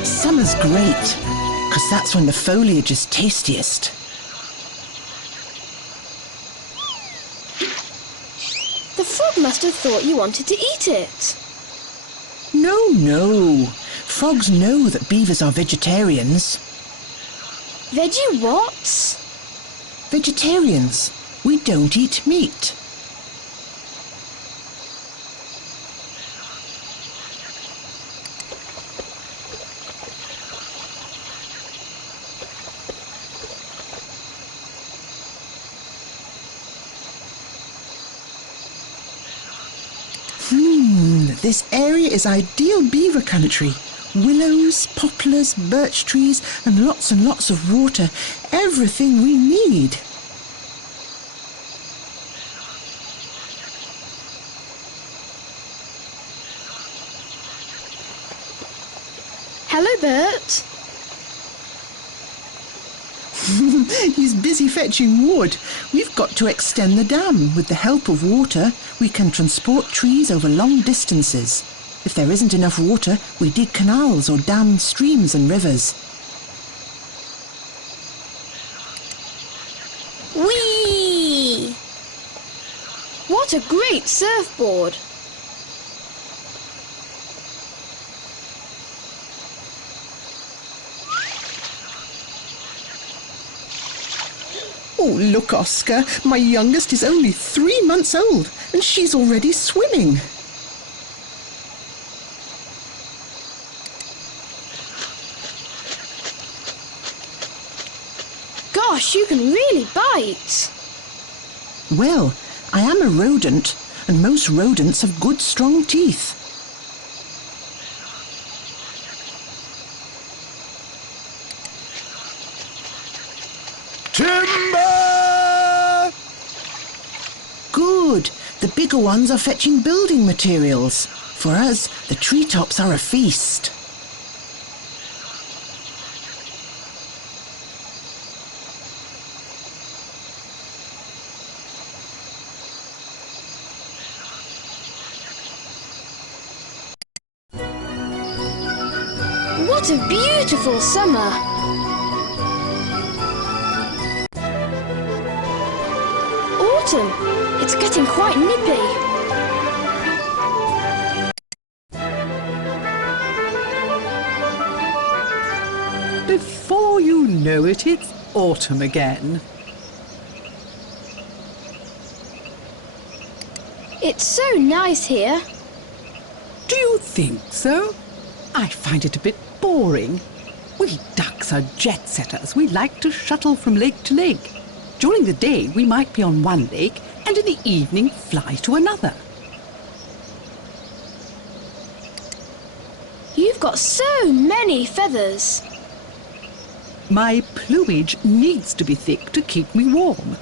Summer's great, 'cause that's when the foliage is tastiest. The frog must have thought you wanted to eat it. No. Frogs know that beavers are vegetarians. Veggie what? Vegetarians. We don't eat meat. This area is ideal beaver country. Willows, poplars, birch trees, and lots of water. Everything we need. Hello, Bert. He's busy fetching wood. We've got to extend the dam. With the help of water, we can transport trees over long distances. If there isn't enough water, we dig canals or dam streams and rivers. Whee! What a great surfboard! Oh, look, Oscar. My youngest is only 3 months old, and she's already swimming. Gosh, you can really bite. Well, I am a rodent, and most rodents have good, strong teeth. Timber! Good. The bigger ones are fetching building materials. For us, the treetops are a feast. What a beautiful summer! Autumn. It's getting quite nippy. Before you know it, it's autumn again. It's so nice here. Do you think so? I find it a bit boring. We ducks are jet setters. We like to shuttle from lake to lake. During the day, we might be on one lake, and in the evening fly to another. You've got so many feathers. My plumage needs to be thick to keep me warm.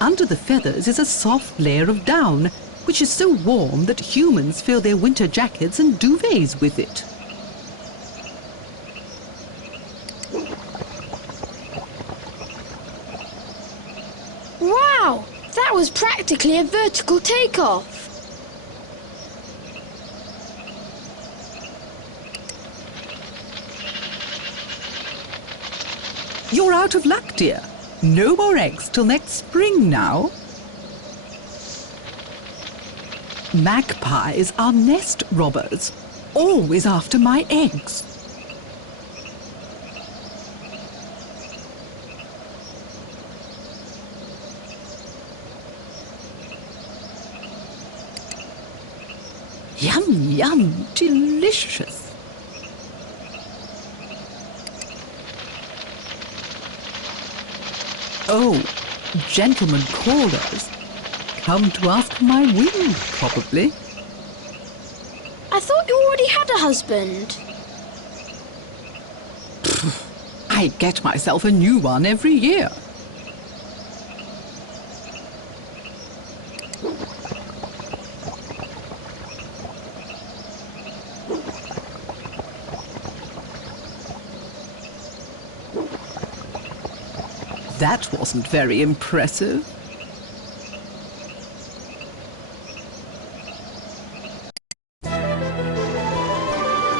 Under the feathers is a soft layer of down, which is so warm that humans fill their winter jackets and duvets with it. Wow! That was practically a vertical takeoff. You're out of luck, dear. No more eggs till next spring now. Magpies are nest robbers, always after my eggs. Yum, yum, delicious. Oh, gentlemen callers. Come to ask for my wing, probably. I thought you already had a husband. I get myself a new one every year. That wasn't very impressive.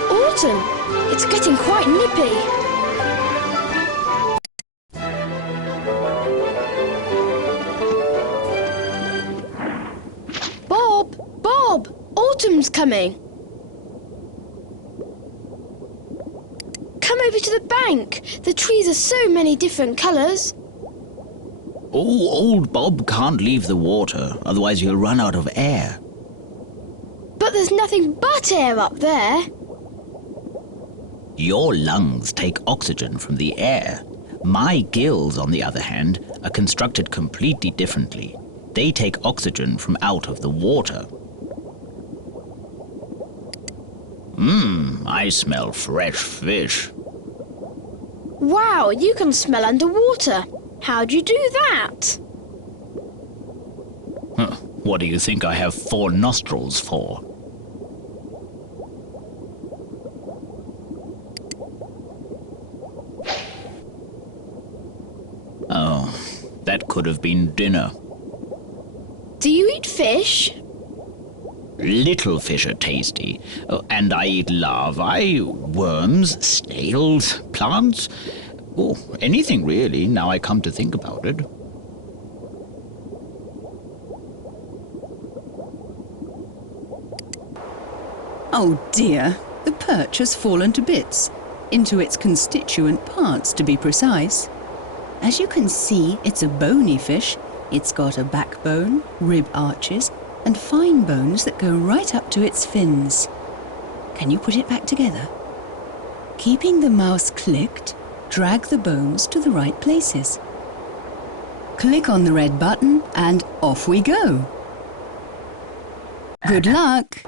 Autumn. It's getting quite nippy. Bob! Autumn's coming. Come over to the bank. The trees are so many different colours. Oh, old Bob can't leave the water, otherwise he'll run out of air. But there's nothing but air up there. Your lungs take oxygen from the air. My gills, on the other hand, are constructed completely differently. They take oxygen from out of the water. I smell fresh fish. Wow, you can smell underwater. How'd you do that? What do you think I have 4 nostrils for? Oh, that could have been dinner. Do you eat fish? Little fish are tasty, and I eat larvae, worms, snails, plants. Oh, anything really, now I come to think about it. Oh dear, the perch has fallen to bits, into its constituent parts to be precise. As you can see, it's a bony fish. It's got a backbone, rib arches, and fine bones that go right up to its fins. Can you put it back together? Keeping the mouse clicked, drag the bones to the right places. Click on the red button and off we go. Good luck!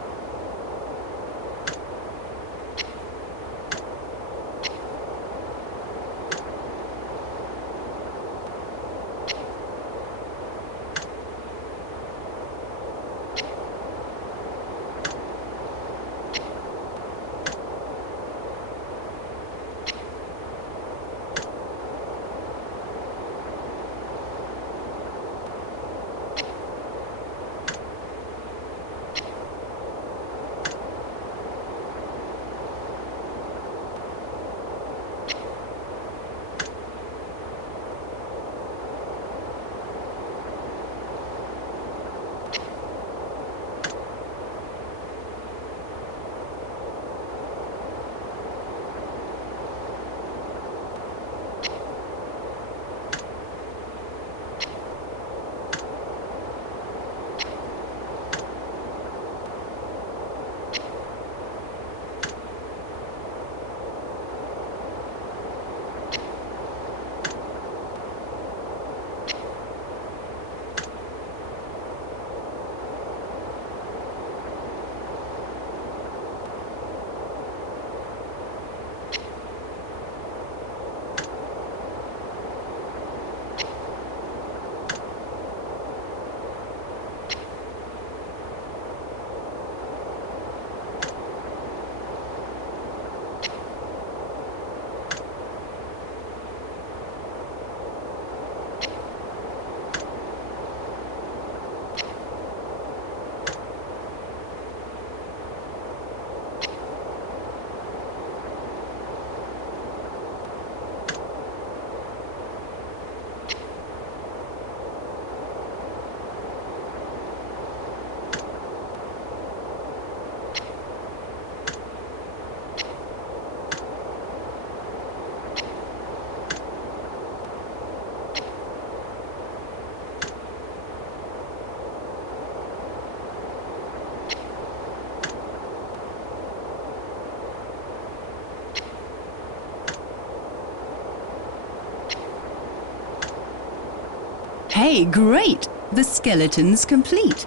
Okay, great. The skeleton's complete.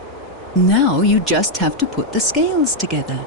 Now you just have to put the scales together.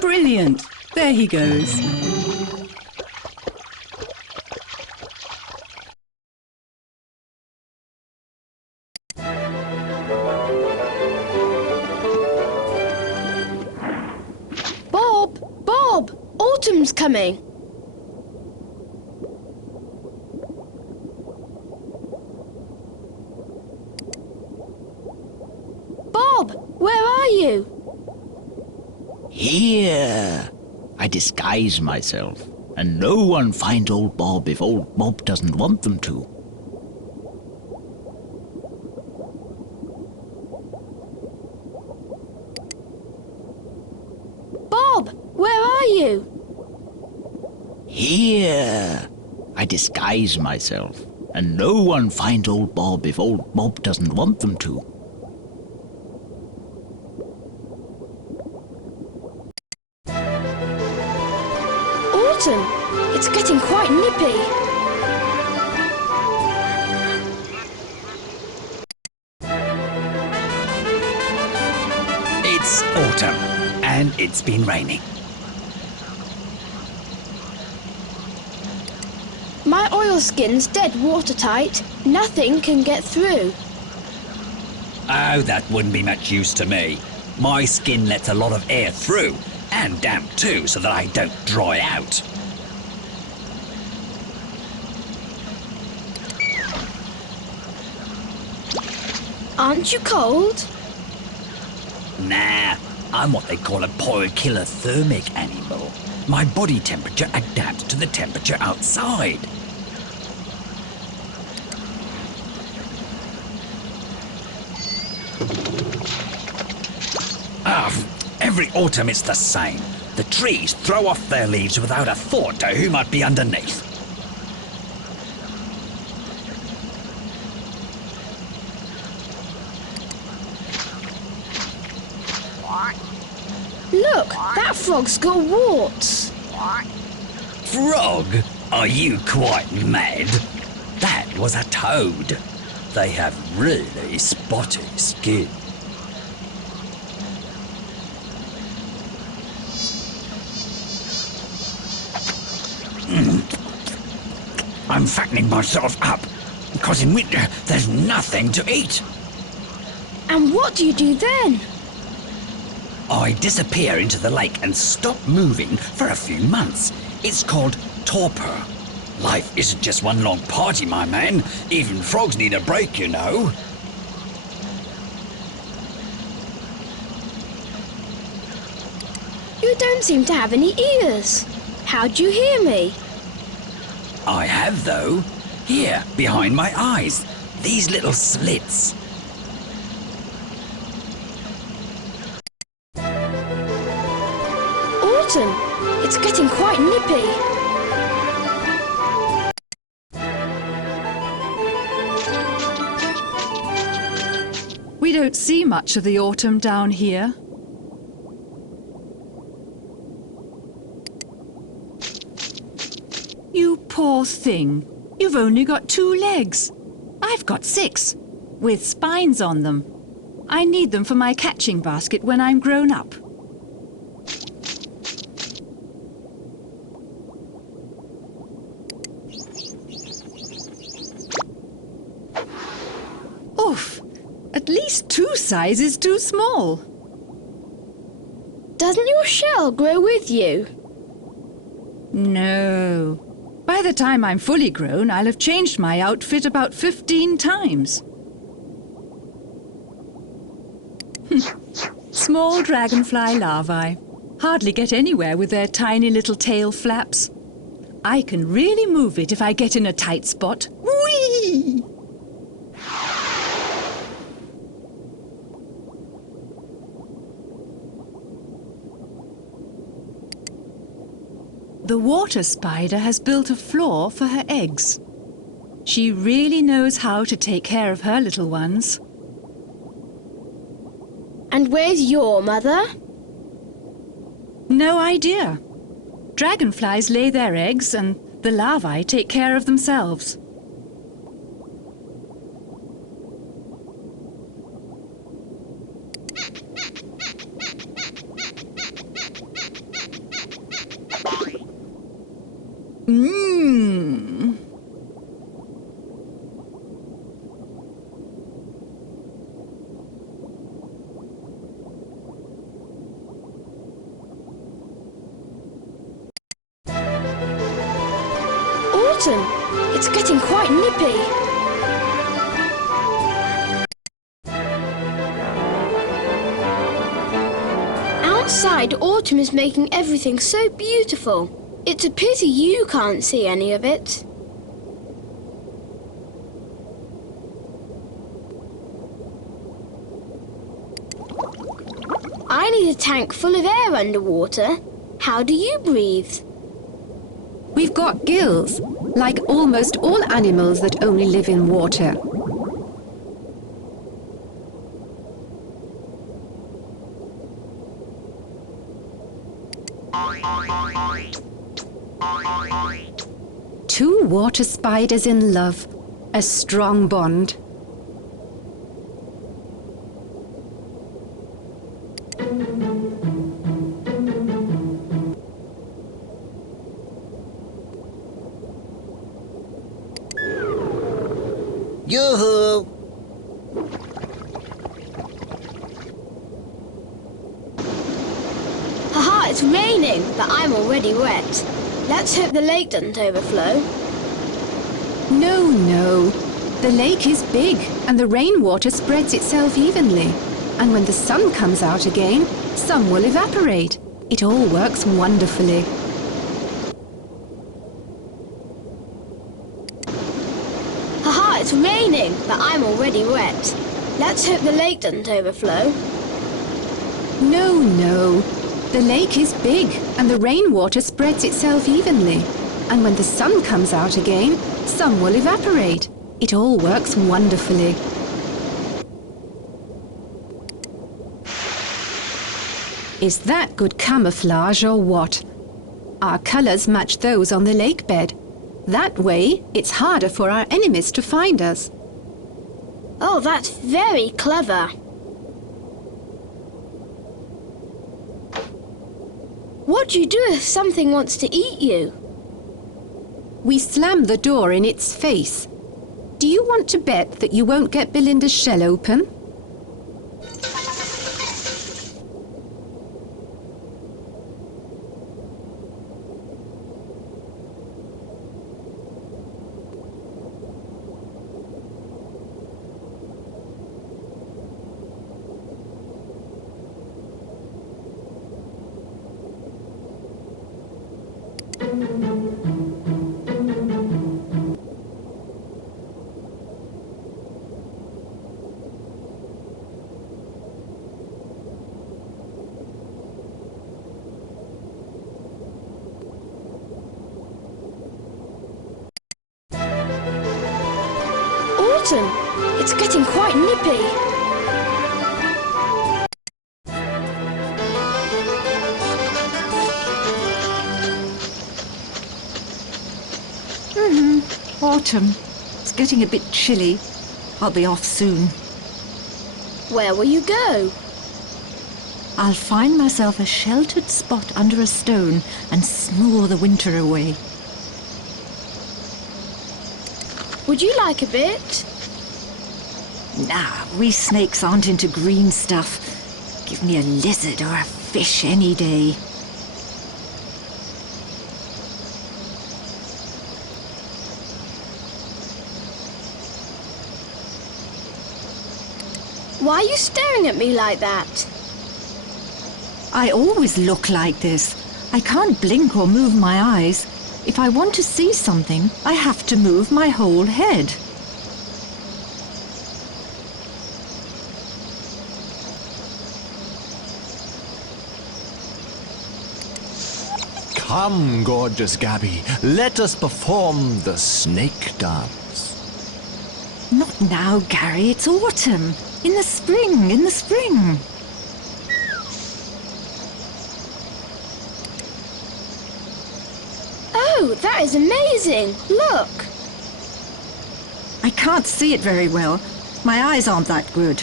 Brilliant! There he goes. Bob! Bob! Autumn's coming. Bob! Where are you? Here. I disguise myself, and no one finds old Bob if old Bob doesn't want them to. Bob! Where are you? Here. I disguise myself, and no one finds old Bob if old Bob doesn't want them to. Autumn! It's getting quite nippy. It's autumn, and it's been raining. My oilskin's dead watertight. Nothing can get through. Oh, that wouldn't be much use to me. My skin lets a lot of air through, and damp too, so that I don't dry out. Aren't you cold? Nah, I'm what they call a poikilothermic animal. My body temperature adapts to the temperature outside. Every autumn it's the same. The trees throw off their leaves without a thought to who might be underneath. Look, that frog's got warts. Frog? Are you quite mad? That was a toad. They have really spotty skin. I'm fattening myself up, because in winter there's nothing to eat. And what do you do then? I disappear into the lake and stop moving for a few months. It's called torpor. Life isn't just one long party, my man. Even frogs need a break, you know. You don't seem to have any ears. How'd you hear me? I have, though. Here, behind my eyes. These little slits. Autumn, it's getting quite nippy. We don't see much of the autumn down here. You poor thing. You've only got 2 legs. I've got 6, with spines on them. I need them for my catching basket when I'm grown up. Oof! At least 2 sizes too small. Doesn't your shell grow with you? No. By the time I'm fully grown, I'll have changed my outfit about 15 times. Small dragonfly larvae. Hardly get anywhere with their tiny little tail flaps. I can really move it if I get in a tight spot. Whee! The water spider has built a floor for her eggs. She really knows how to take care of her little ones. And where's your mother? No idea. Dragonflies lay their eggs and the larvae take care of themselves. Mmm. Autumn, it's getting quite nippy. Outside, autumn is making everything so beautiful. It's a pity you can't see any of it. I need a tank full of air underwater. How do you breathe? We've got gills, like almost all animals that only live in water. Two water spiders in love, a strong bond. Yoo-hoo! Haha, it's raining, but I'm already wet. Let's hope the lake doesn't overflow. No, no. The lake is big and the rainwater spreads itself evenly. And when the sun comes out again, some will evaporate. It all works wonderfully. Haha, it's raining, but I'm already wet. Let's hope the lake doesn't overflow. No, no. The lake is big and the rainwater spreads itself evenly. And when the sun comes out again, some will evaporate. It all works wonderfully. Is that good camouflage or what? Our colours match those on the lake bed. That way, it's harder for our enemies to find us. Oh, that's very clever. What do you do if something wants to eat you? We slam the door in its face. Do you want to bet that you won't get Belinda's shell open? Autumn, it's getting quite nippy. Autumn. It's getting a bit chilly. I'll be off soon. Where will you go? I'll find myself a sheltered spot under a stone and snore the winter away. Would you like a bit? Nah, we snakes aren't into green stuff. Give me a lizard or a fish any day. Why are you staring at me like that? I always look like this. I can't blink or move my eyes. If I want to see something, I have to move my whole head. Come, gorgeous Gabby, let us perform the snake dance. Not now, Gary. It's autumn. In the spring, in the spring. Oh, that is amazing! Look! I can't see it very well. My eyes aren't that good.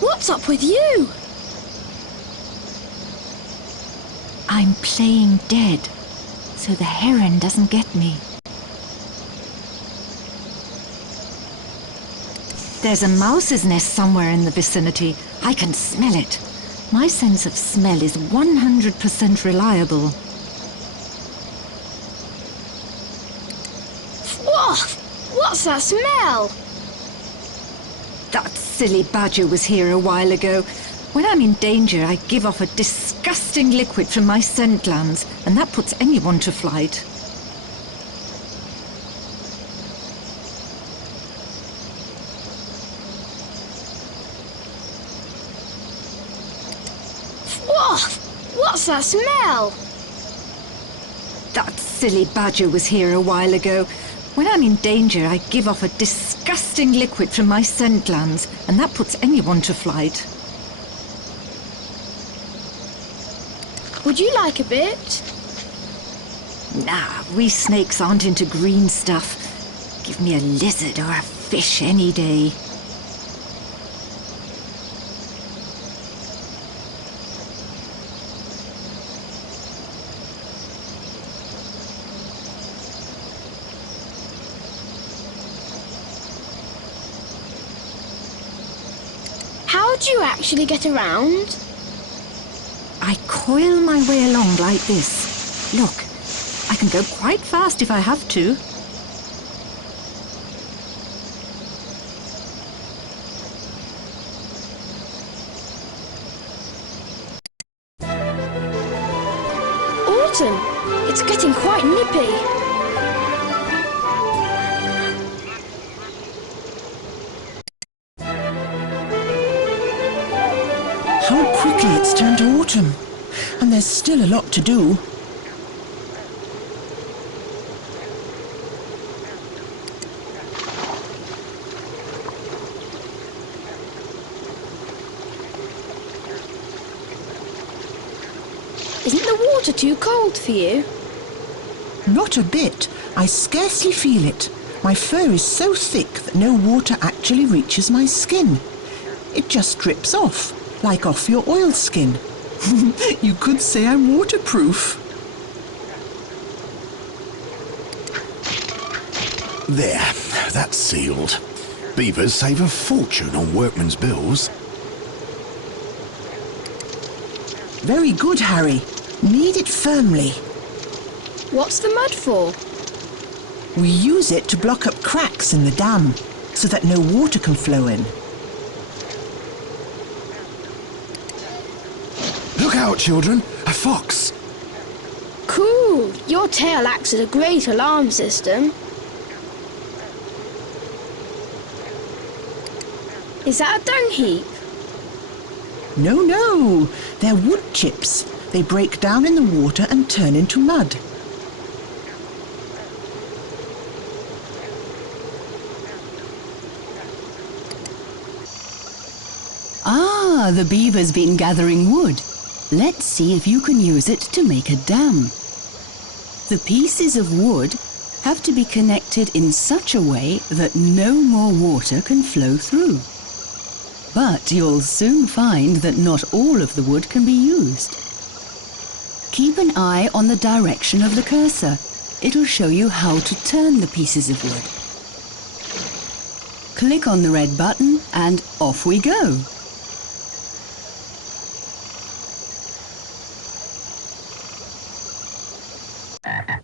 What's up with you? I'm playing dead, so the heron doesn't get me. There's a mouse's nest somewhere in the vicinity. I can smell it. My sense of smell is 100% reliable. Whoa! What's that smell? That silly badger was here a while ago. When I'm in danger, I give off a disgusting liquid from my scent glands, and that puts anyone to flight. Whoa! What's that smell? That silly badger was here a while ago. When I'm in danger, I give off a disgusting liquid from my scent glands, and that puts anyone to flight. Would you like a bit? Nah, we snakes aren't into green stuff. Give me a lizard or a fish any day. How do you actually get around? I coil my way along like this. Look, I I can go quite fast if I have to. Autumn, it's getting quite nippy. How quickly it's turned to autumn. And there's still a lot to do. Isn't the water too cold for you? Not a bit. I scarcely feel it. My fur is so thick that no water actually reaches my skin. It just drips off, like off your oilskin. You could say I'm waterproof. There, that's sealed. Beavers save a fortune on workmen's bills. Very good, Harry. Knead it firmly. What's the mud for? We use it to block up cracks in the dam, so that no water can flow in. Look out, children! A fox! Cool! Your tail acts as a great alarm system. Is that a dung heap? No, no. They're wood chips. They break down in the water and turn into mud. Ah, the beaver's been gathering wood. Let's see if you can use it to make a dam. The pieces of wood have to be connected in such a way that no more water can flow through. But you'll soon find that not all of the wood can be used. Keep an eye on the direction of the cursor. It'll show you how to turn the pieces of wood. Click on the red button and off we go.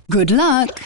Good luck!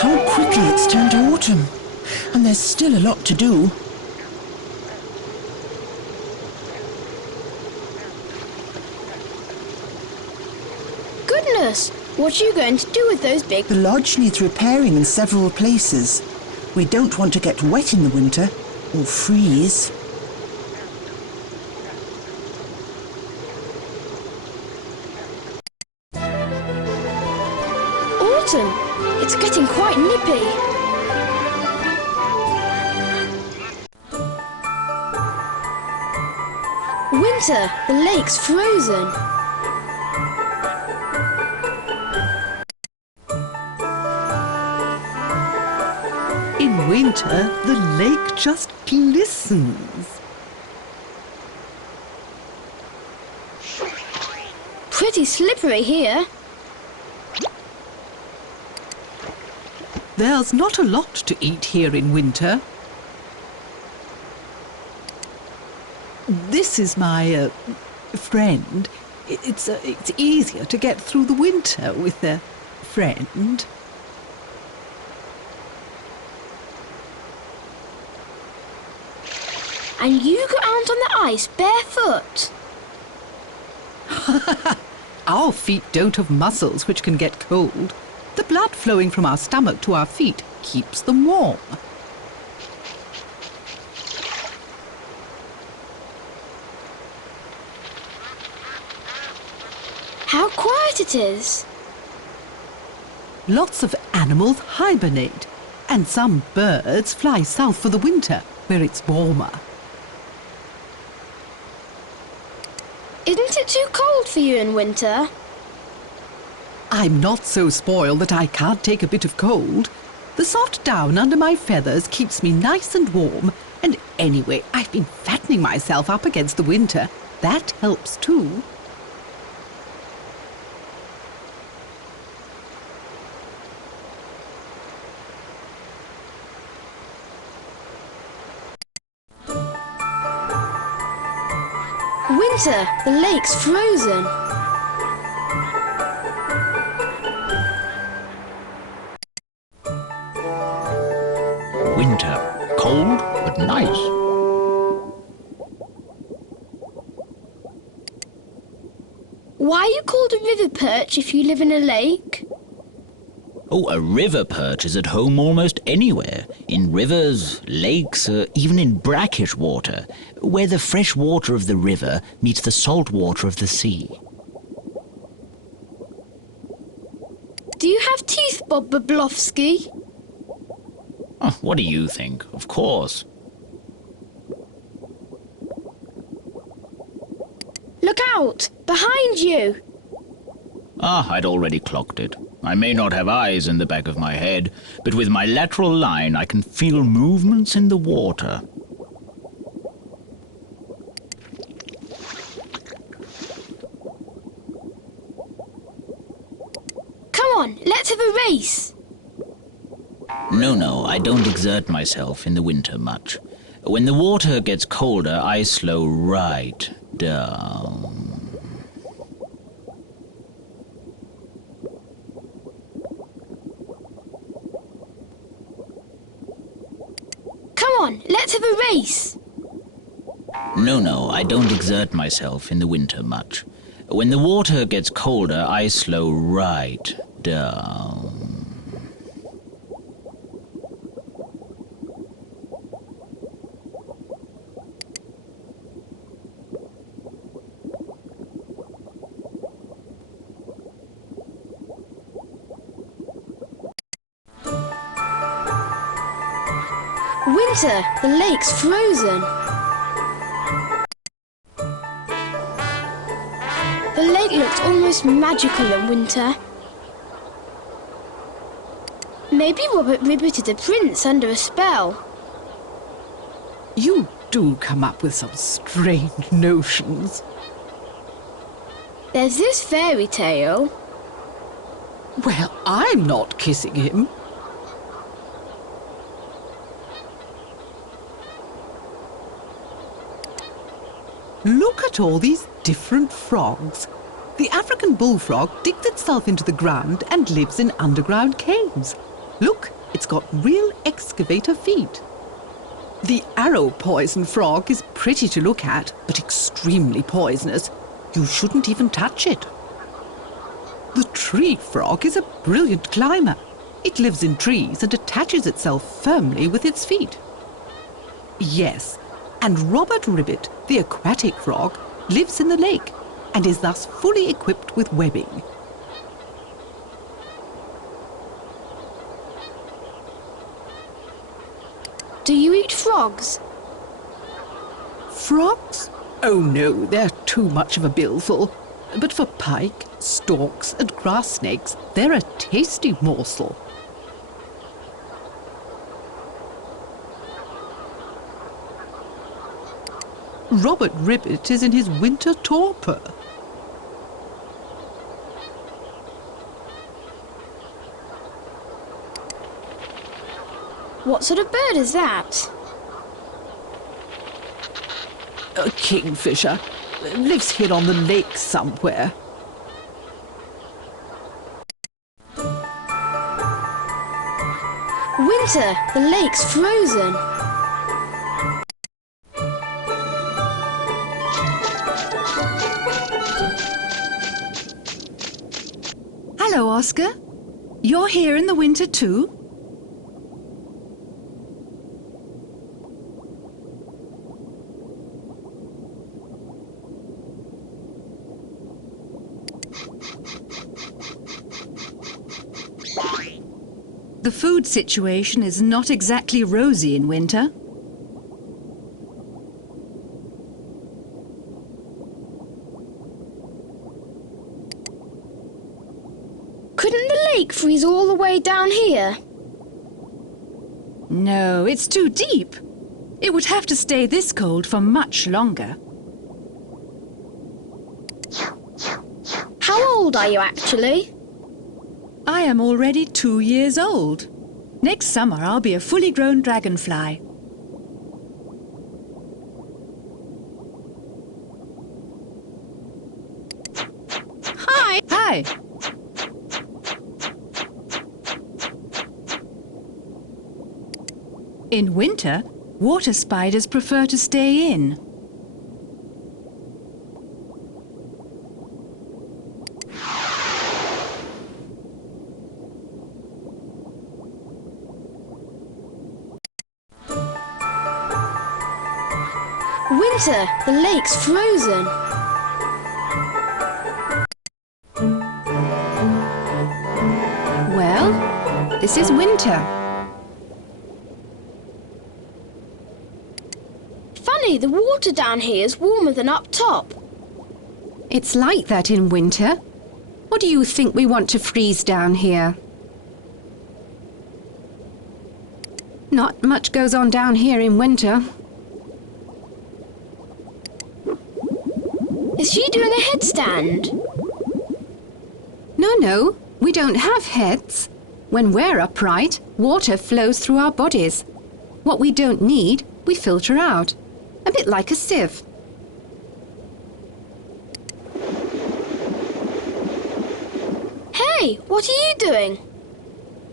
How quickly it's turned to autumn. And there's still a lot to do. Goodness! What are you going to do with those big... The lodge needs repairing in several places. We don't want to get wet in the winter, or freeze. Autumn! It's getting quite nippy. Winter! The lake's frozen. In winter, the lake just glistens. Pretty slippery here. There's not a lot to eat here in winter. this is my friend. It's easier to get through the winter with a friend. And you go out on the ice barefoot? Our feet don't have muscles which can get cold. The blood flowing from our stomach to our feet keeps them warm. How quiet it is. Lots of animals hibernate, and some birds fly south for the winter, where it's warmer. Isn't it too cold for you in winter? I'm not so spoiled that I can't take a bit of cold. The soft down under my feathers keeps me nice and warm, and anyway, I've been fattening myself up against the winter. That helps too. Winter, the lake's frozen. Winter, cold but nice. Why are you called a river perch if you live in a lake? Oh, a river perch is at home almost anywhere. In rivers, lakes, even in brackish water, where the fresh water of the river meets the salt water of the sea. Do you have teeth, Bob Boblowski? Oh, what do you think? Of course. Look out! Behind you! Ah, I'd already clocked it. I may not have eyes in the back of my head, but with my lateral line I can feel movements in the water. Come on, let's have a race! No, I don't exert myself in the winter much. When the water gets colder, I slow right down. Come on, let's have a race! No, I don't exert myself in the winter much. When the water gets colder, I slow right down. Winter, the lake's frozen. The lake looks almost magical in winter. Maybe Robert Ribbit is a prince under a spell. You do come up with some strange notions. There's this fairy tale. Well, I'm not kissing him. Look at all these different frogs. The African bullfrog digs itself into the ground and lives in underground caves. Look, it's got real excavator feet. The arrow poison frog is pretty to look at, but extremely poisonous. You shouldn't even touch it. The tree frog is a brilliant climber. It lives in trees and attaches itself firmly with its feet. Yes, and Robert Ribbit, the aquatic frog, lives in the lake and is thus fully equipped with webbing. Do you eat frogs? Frogs? Oh no, they're too much of a billful. But for pike, storks and grass snakes, they're a tasty morsel. Robert Ribbit is in his winter torpor. What sort of bird is that? A kingfisher. Lives here on the lake somewhere. Winter, the lake's frozen. Hello, Oscar. You're here in the winter too? The food situation is not exactly rosy in winter. Couldn't the lake freeze all the way down here? No, it's too deep. It would have to stay this cold for much longer. How old are you actually? I am already 2 years old. Next summer I'll be a fully grown dragonfly. Hi! Hi! In winter, water spiders prefer to stay in. Winter, the lake's frozen. Well, this is winter. Funny, the water down here is warmer than up top. It's like that in winter. What do you think we want to freeze down here? Not much goes on down here in winter. Is she doing a headstand? No, we don't have heads. When we're upright, water flows through our bodies. What we don't need, we filter out. A bit like a sieve. Hey, what are you doing?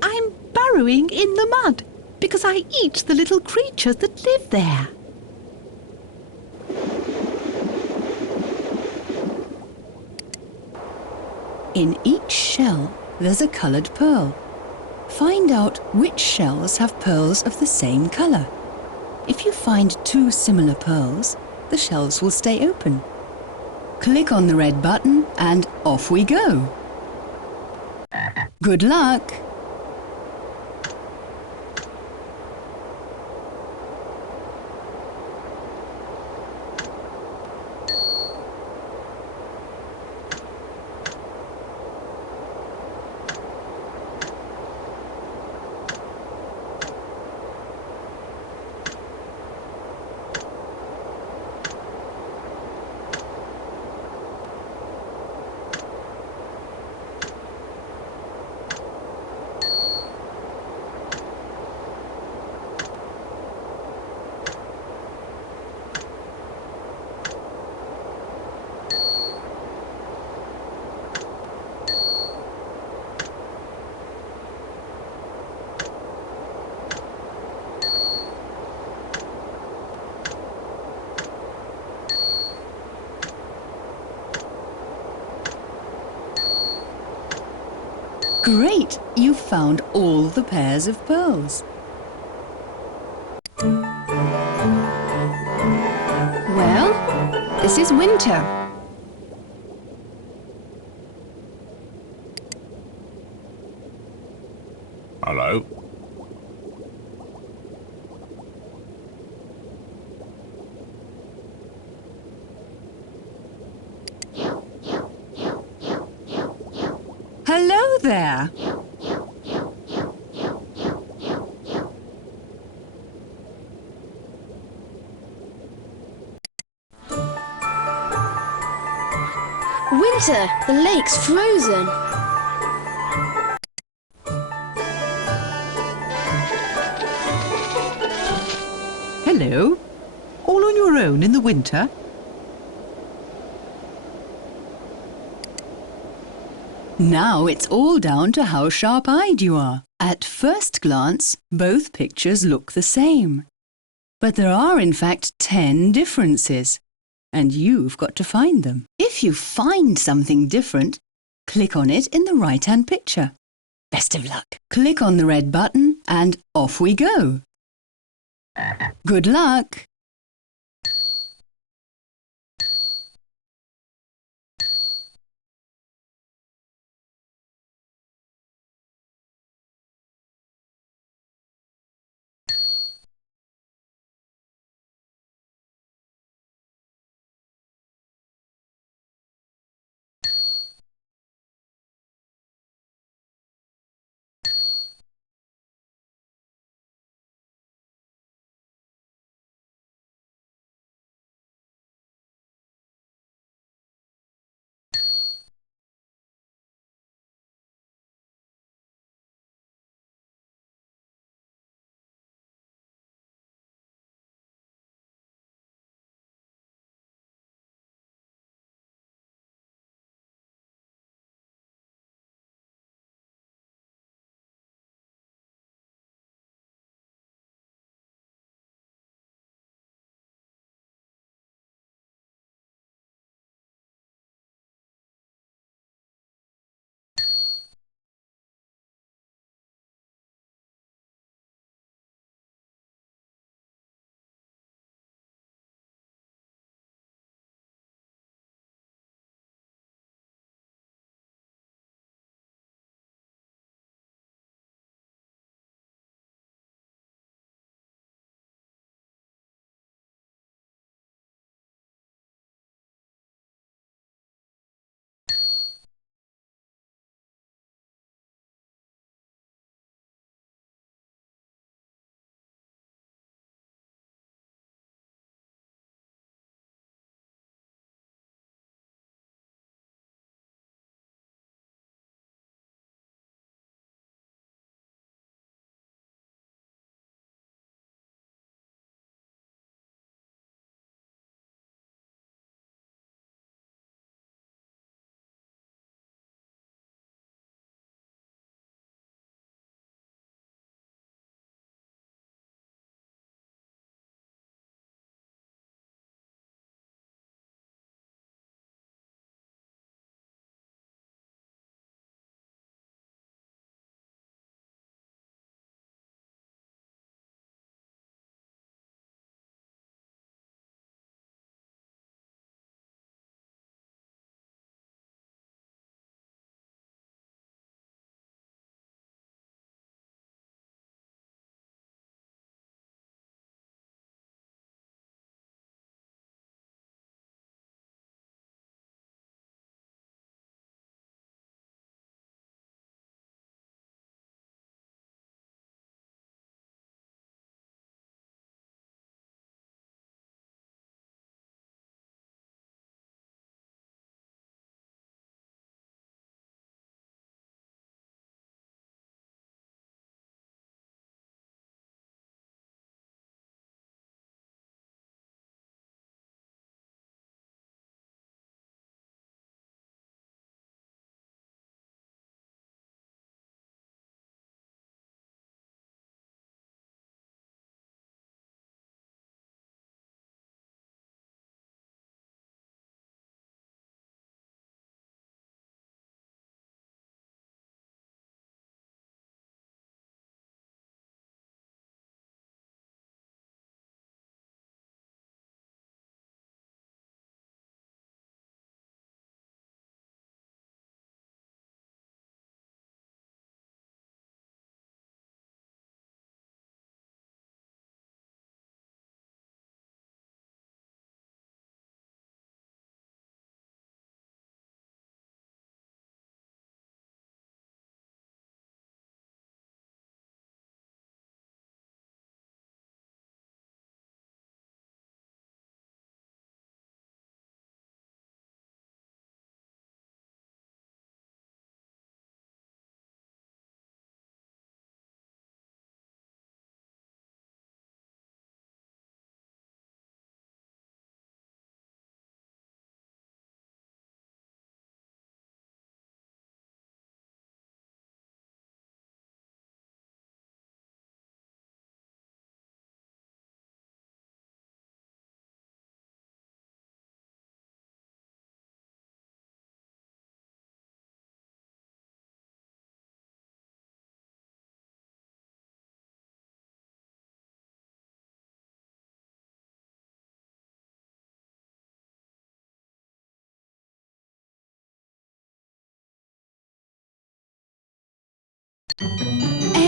I'm burrowing in the mud because I eat the little creatures that live there. In each shell, there's a coloured pearl. Find out which shells have pearls of the same colour. If you find 2 similar pearls, the shells will stay open. Click on the red button and off we go. Good luck! Great! You found all the pairs of pearls. Well, this is winter. Hello? Hello there! Winter, the lake's frozen. Hello. All on your alone in the winter? Now it's all down to how sharp-eyed you are. At first glance, both pictures look the same. But there are in fact 10 differences, and you've got to find them. If you find something different, click on it in the right-hand picture. Best of luck. Click on the red button and off we go. Good luck!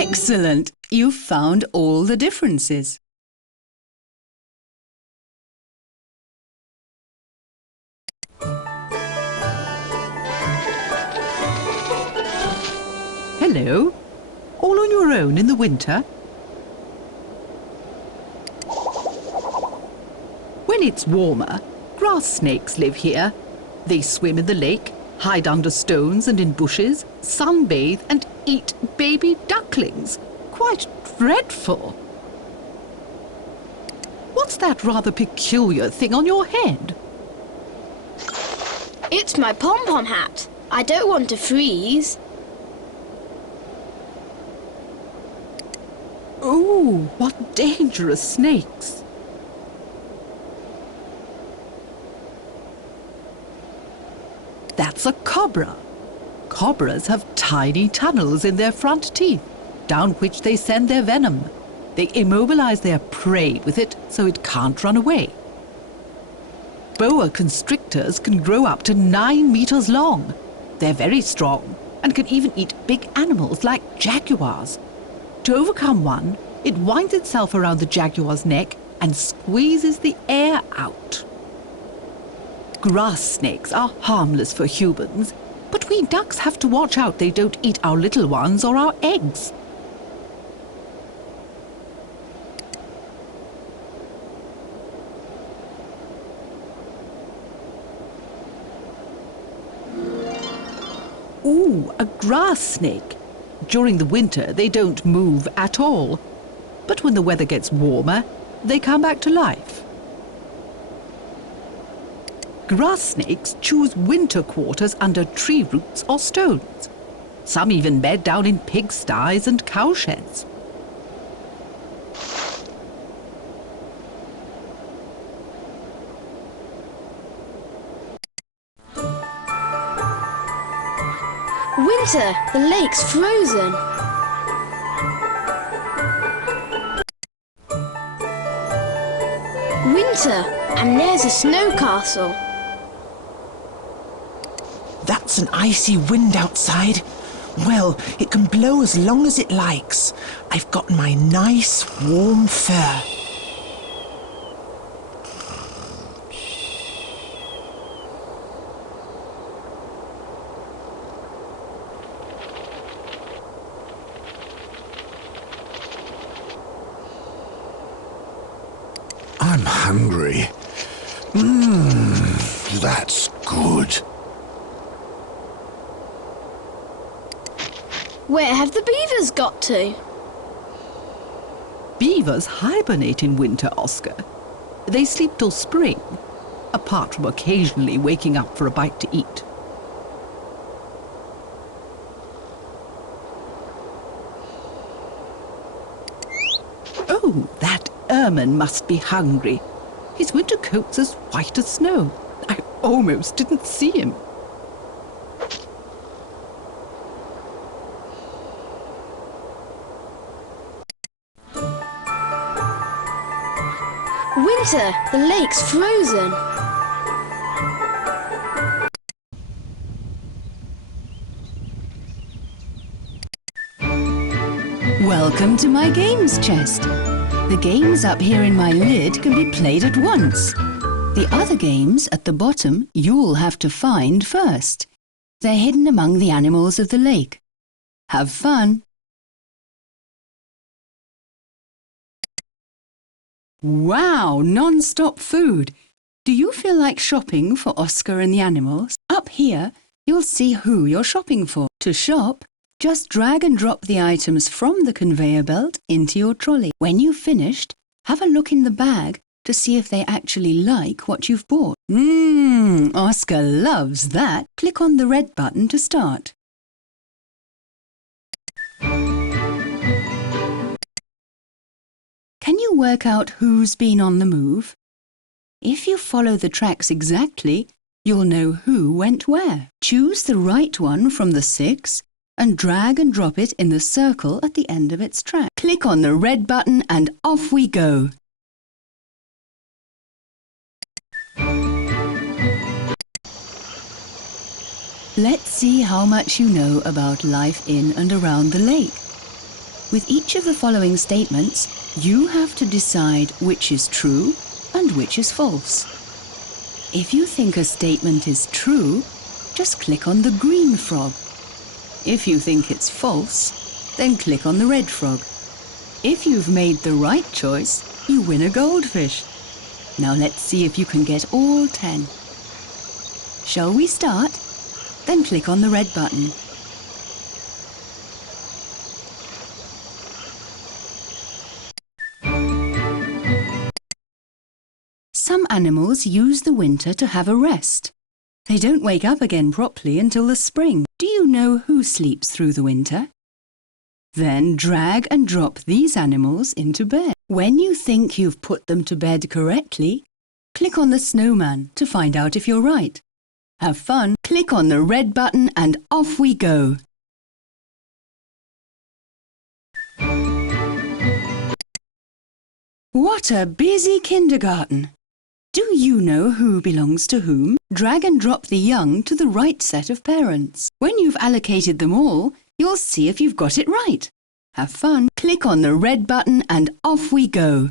Excellent! You've found all the differences. Hello. All on your own in the winter? When it's warmer, grass snakes live here. They swim in the lake, hide under stones and in bushes, sunbathe and eat baby ducklings. Quite dreadful. What's that rather peculiar thing on your head? It's my pom-pom hat. I don't want to freeze. Oh, what dangerous snakes! That's a cobra. Cobras have tiny tunnels in their front teeth, down which they send their venom. They immobilize their prey with it so it can't run away. Boa constrictors can grow up to 9 meters long. They're very strong and can even eat big animals like jaguars. To overcome one, it winds itself around the jaguar's neck and squeezes the air out. Grass snakes are harmless for humans, but we ducks have to watch out they don't eat our little ones or our eggs. Ooh, a grass snake. During the winter, they don't move at all. But when the weather gets warmer, they come back to life. Grass snakes choose winter quarters under tree roots or stones. Some even bed down in pigsties and cowsheds. Winter, the lake's frozen. Winter, and there's a snow castle. That's an icy wind outside. Well, it can blow as long as it likes. I've got my nice warm fur. I'm hungry. That's good. Where have the beavers got to? Beavers hibernate in winter, Oscar. They sleep till spring, apart from occasionally waking up for a bite to eat. Oh, that ermine must be hungry. His winter coat's as white as snow. I almost didn't see him. Winter, the lake's frozen. Welcome to my games chest. The games up here in my lid can be played at once. The other games at the bottom you'll have to find first. They're hidden among the animals of the lake. Have fun! Wow, non-stop food! Do you feel like shopping for Oscar and the animals? Up here, you'll see who you're shopping for. To shop, just drag and drop the items from the conveyor belt into your trolley. When you've finished, have a look in the bag to see if they actually like what you've bought. Oscar loves that. Click on the red button to start. Can you work out who's been on the move? If you follow the tracks exactly, you'll know who went where. Choose the right one from the 6 and drag and drop it in the circle at the end of its track. Click on the red button and off we go. Let's see how much you know about life in and around the lake. With each of the following statements, you have to decide which is true and which is false. If you think a statement is true, just click on the green frog. If you think it's false, then click on the red frog. If you've made the right choice, you win a goldfish. Now let's see if you can get all 10. Shall we start? Then click on the red button. Some animals use the winter to have a rest. They don't wake up again properly until the spring. Do you know who sleeps through the winter? Then drag and drop these animals into bed. When you think you've put them to bed correctly, click on the snowman to find out if you're right. Have fun, click on the red button and off we go. What a busy kindergarten! Do you know who belongs to whom? Drag and drop the young to the right set of parents. When you've allocated them all, you'll see if you've got it right. Have fun, click on the red button and off we go.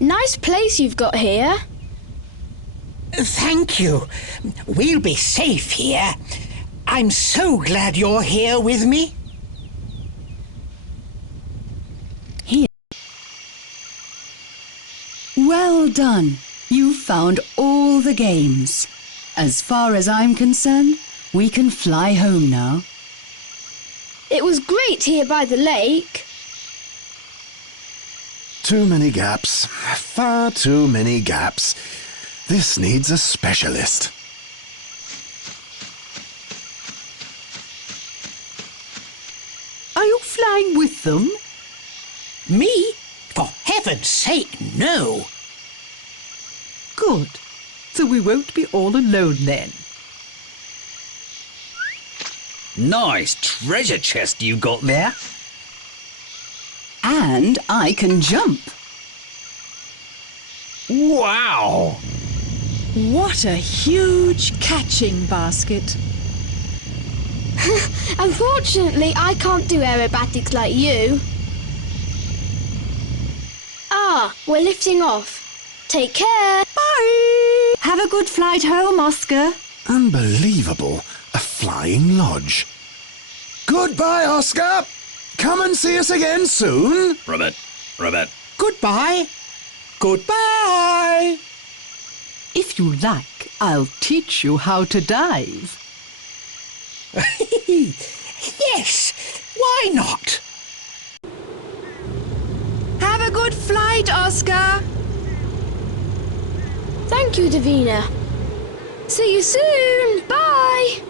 Nice place you've got here. Thank you. We'll be safe here. I'm so glad you're here with me. Here. Well done. You've found all the games. As far as I'm concerned, we can fly home now. It was great here by the lake. Too many gaps. Far too many gaps. This needs a specialist. Are you flying with them? Me? For heaven's sake, no. Good. So we won't be all alone then. Nice treasure chest you got there. And I can jump. Wow! What a huge catching basket. Unfortunately, I can't do aerobatics like you. Ah, we're lifting off. Take care. Bye! Have a good flight home, Oscar. Unbelievable. A flying lodge. Goodbye, Oscar. Come and see us again soon. Ribbit, ribbit. Goodbye. Goodbye. If you like, I'll teach you how to dive. Yes, why not? Have a good flight, Oscar. Thank you, Davina. See you soon. Bye.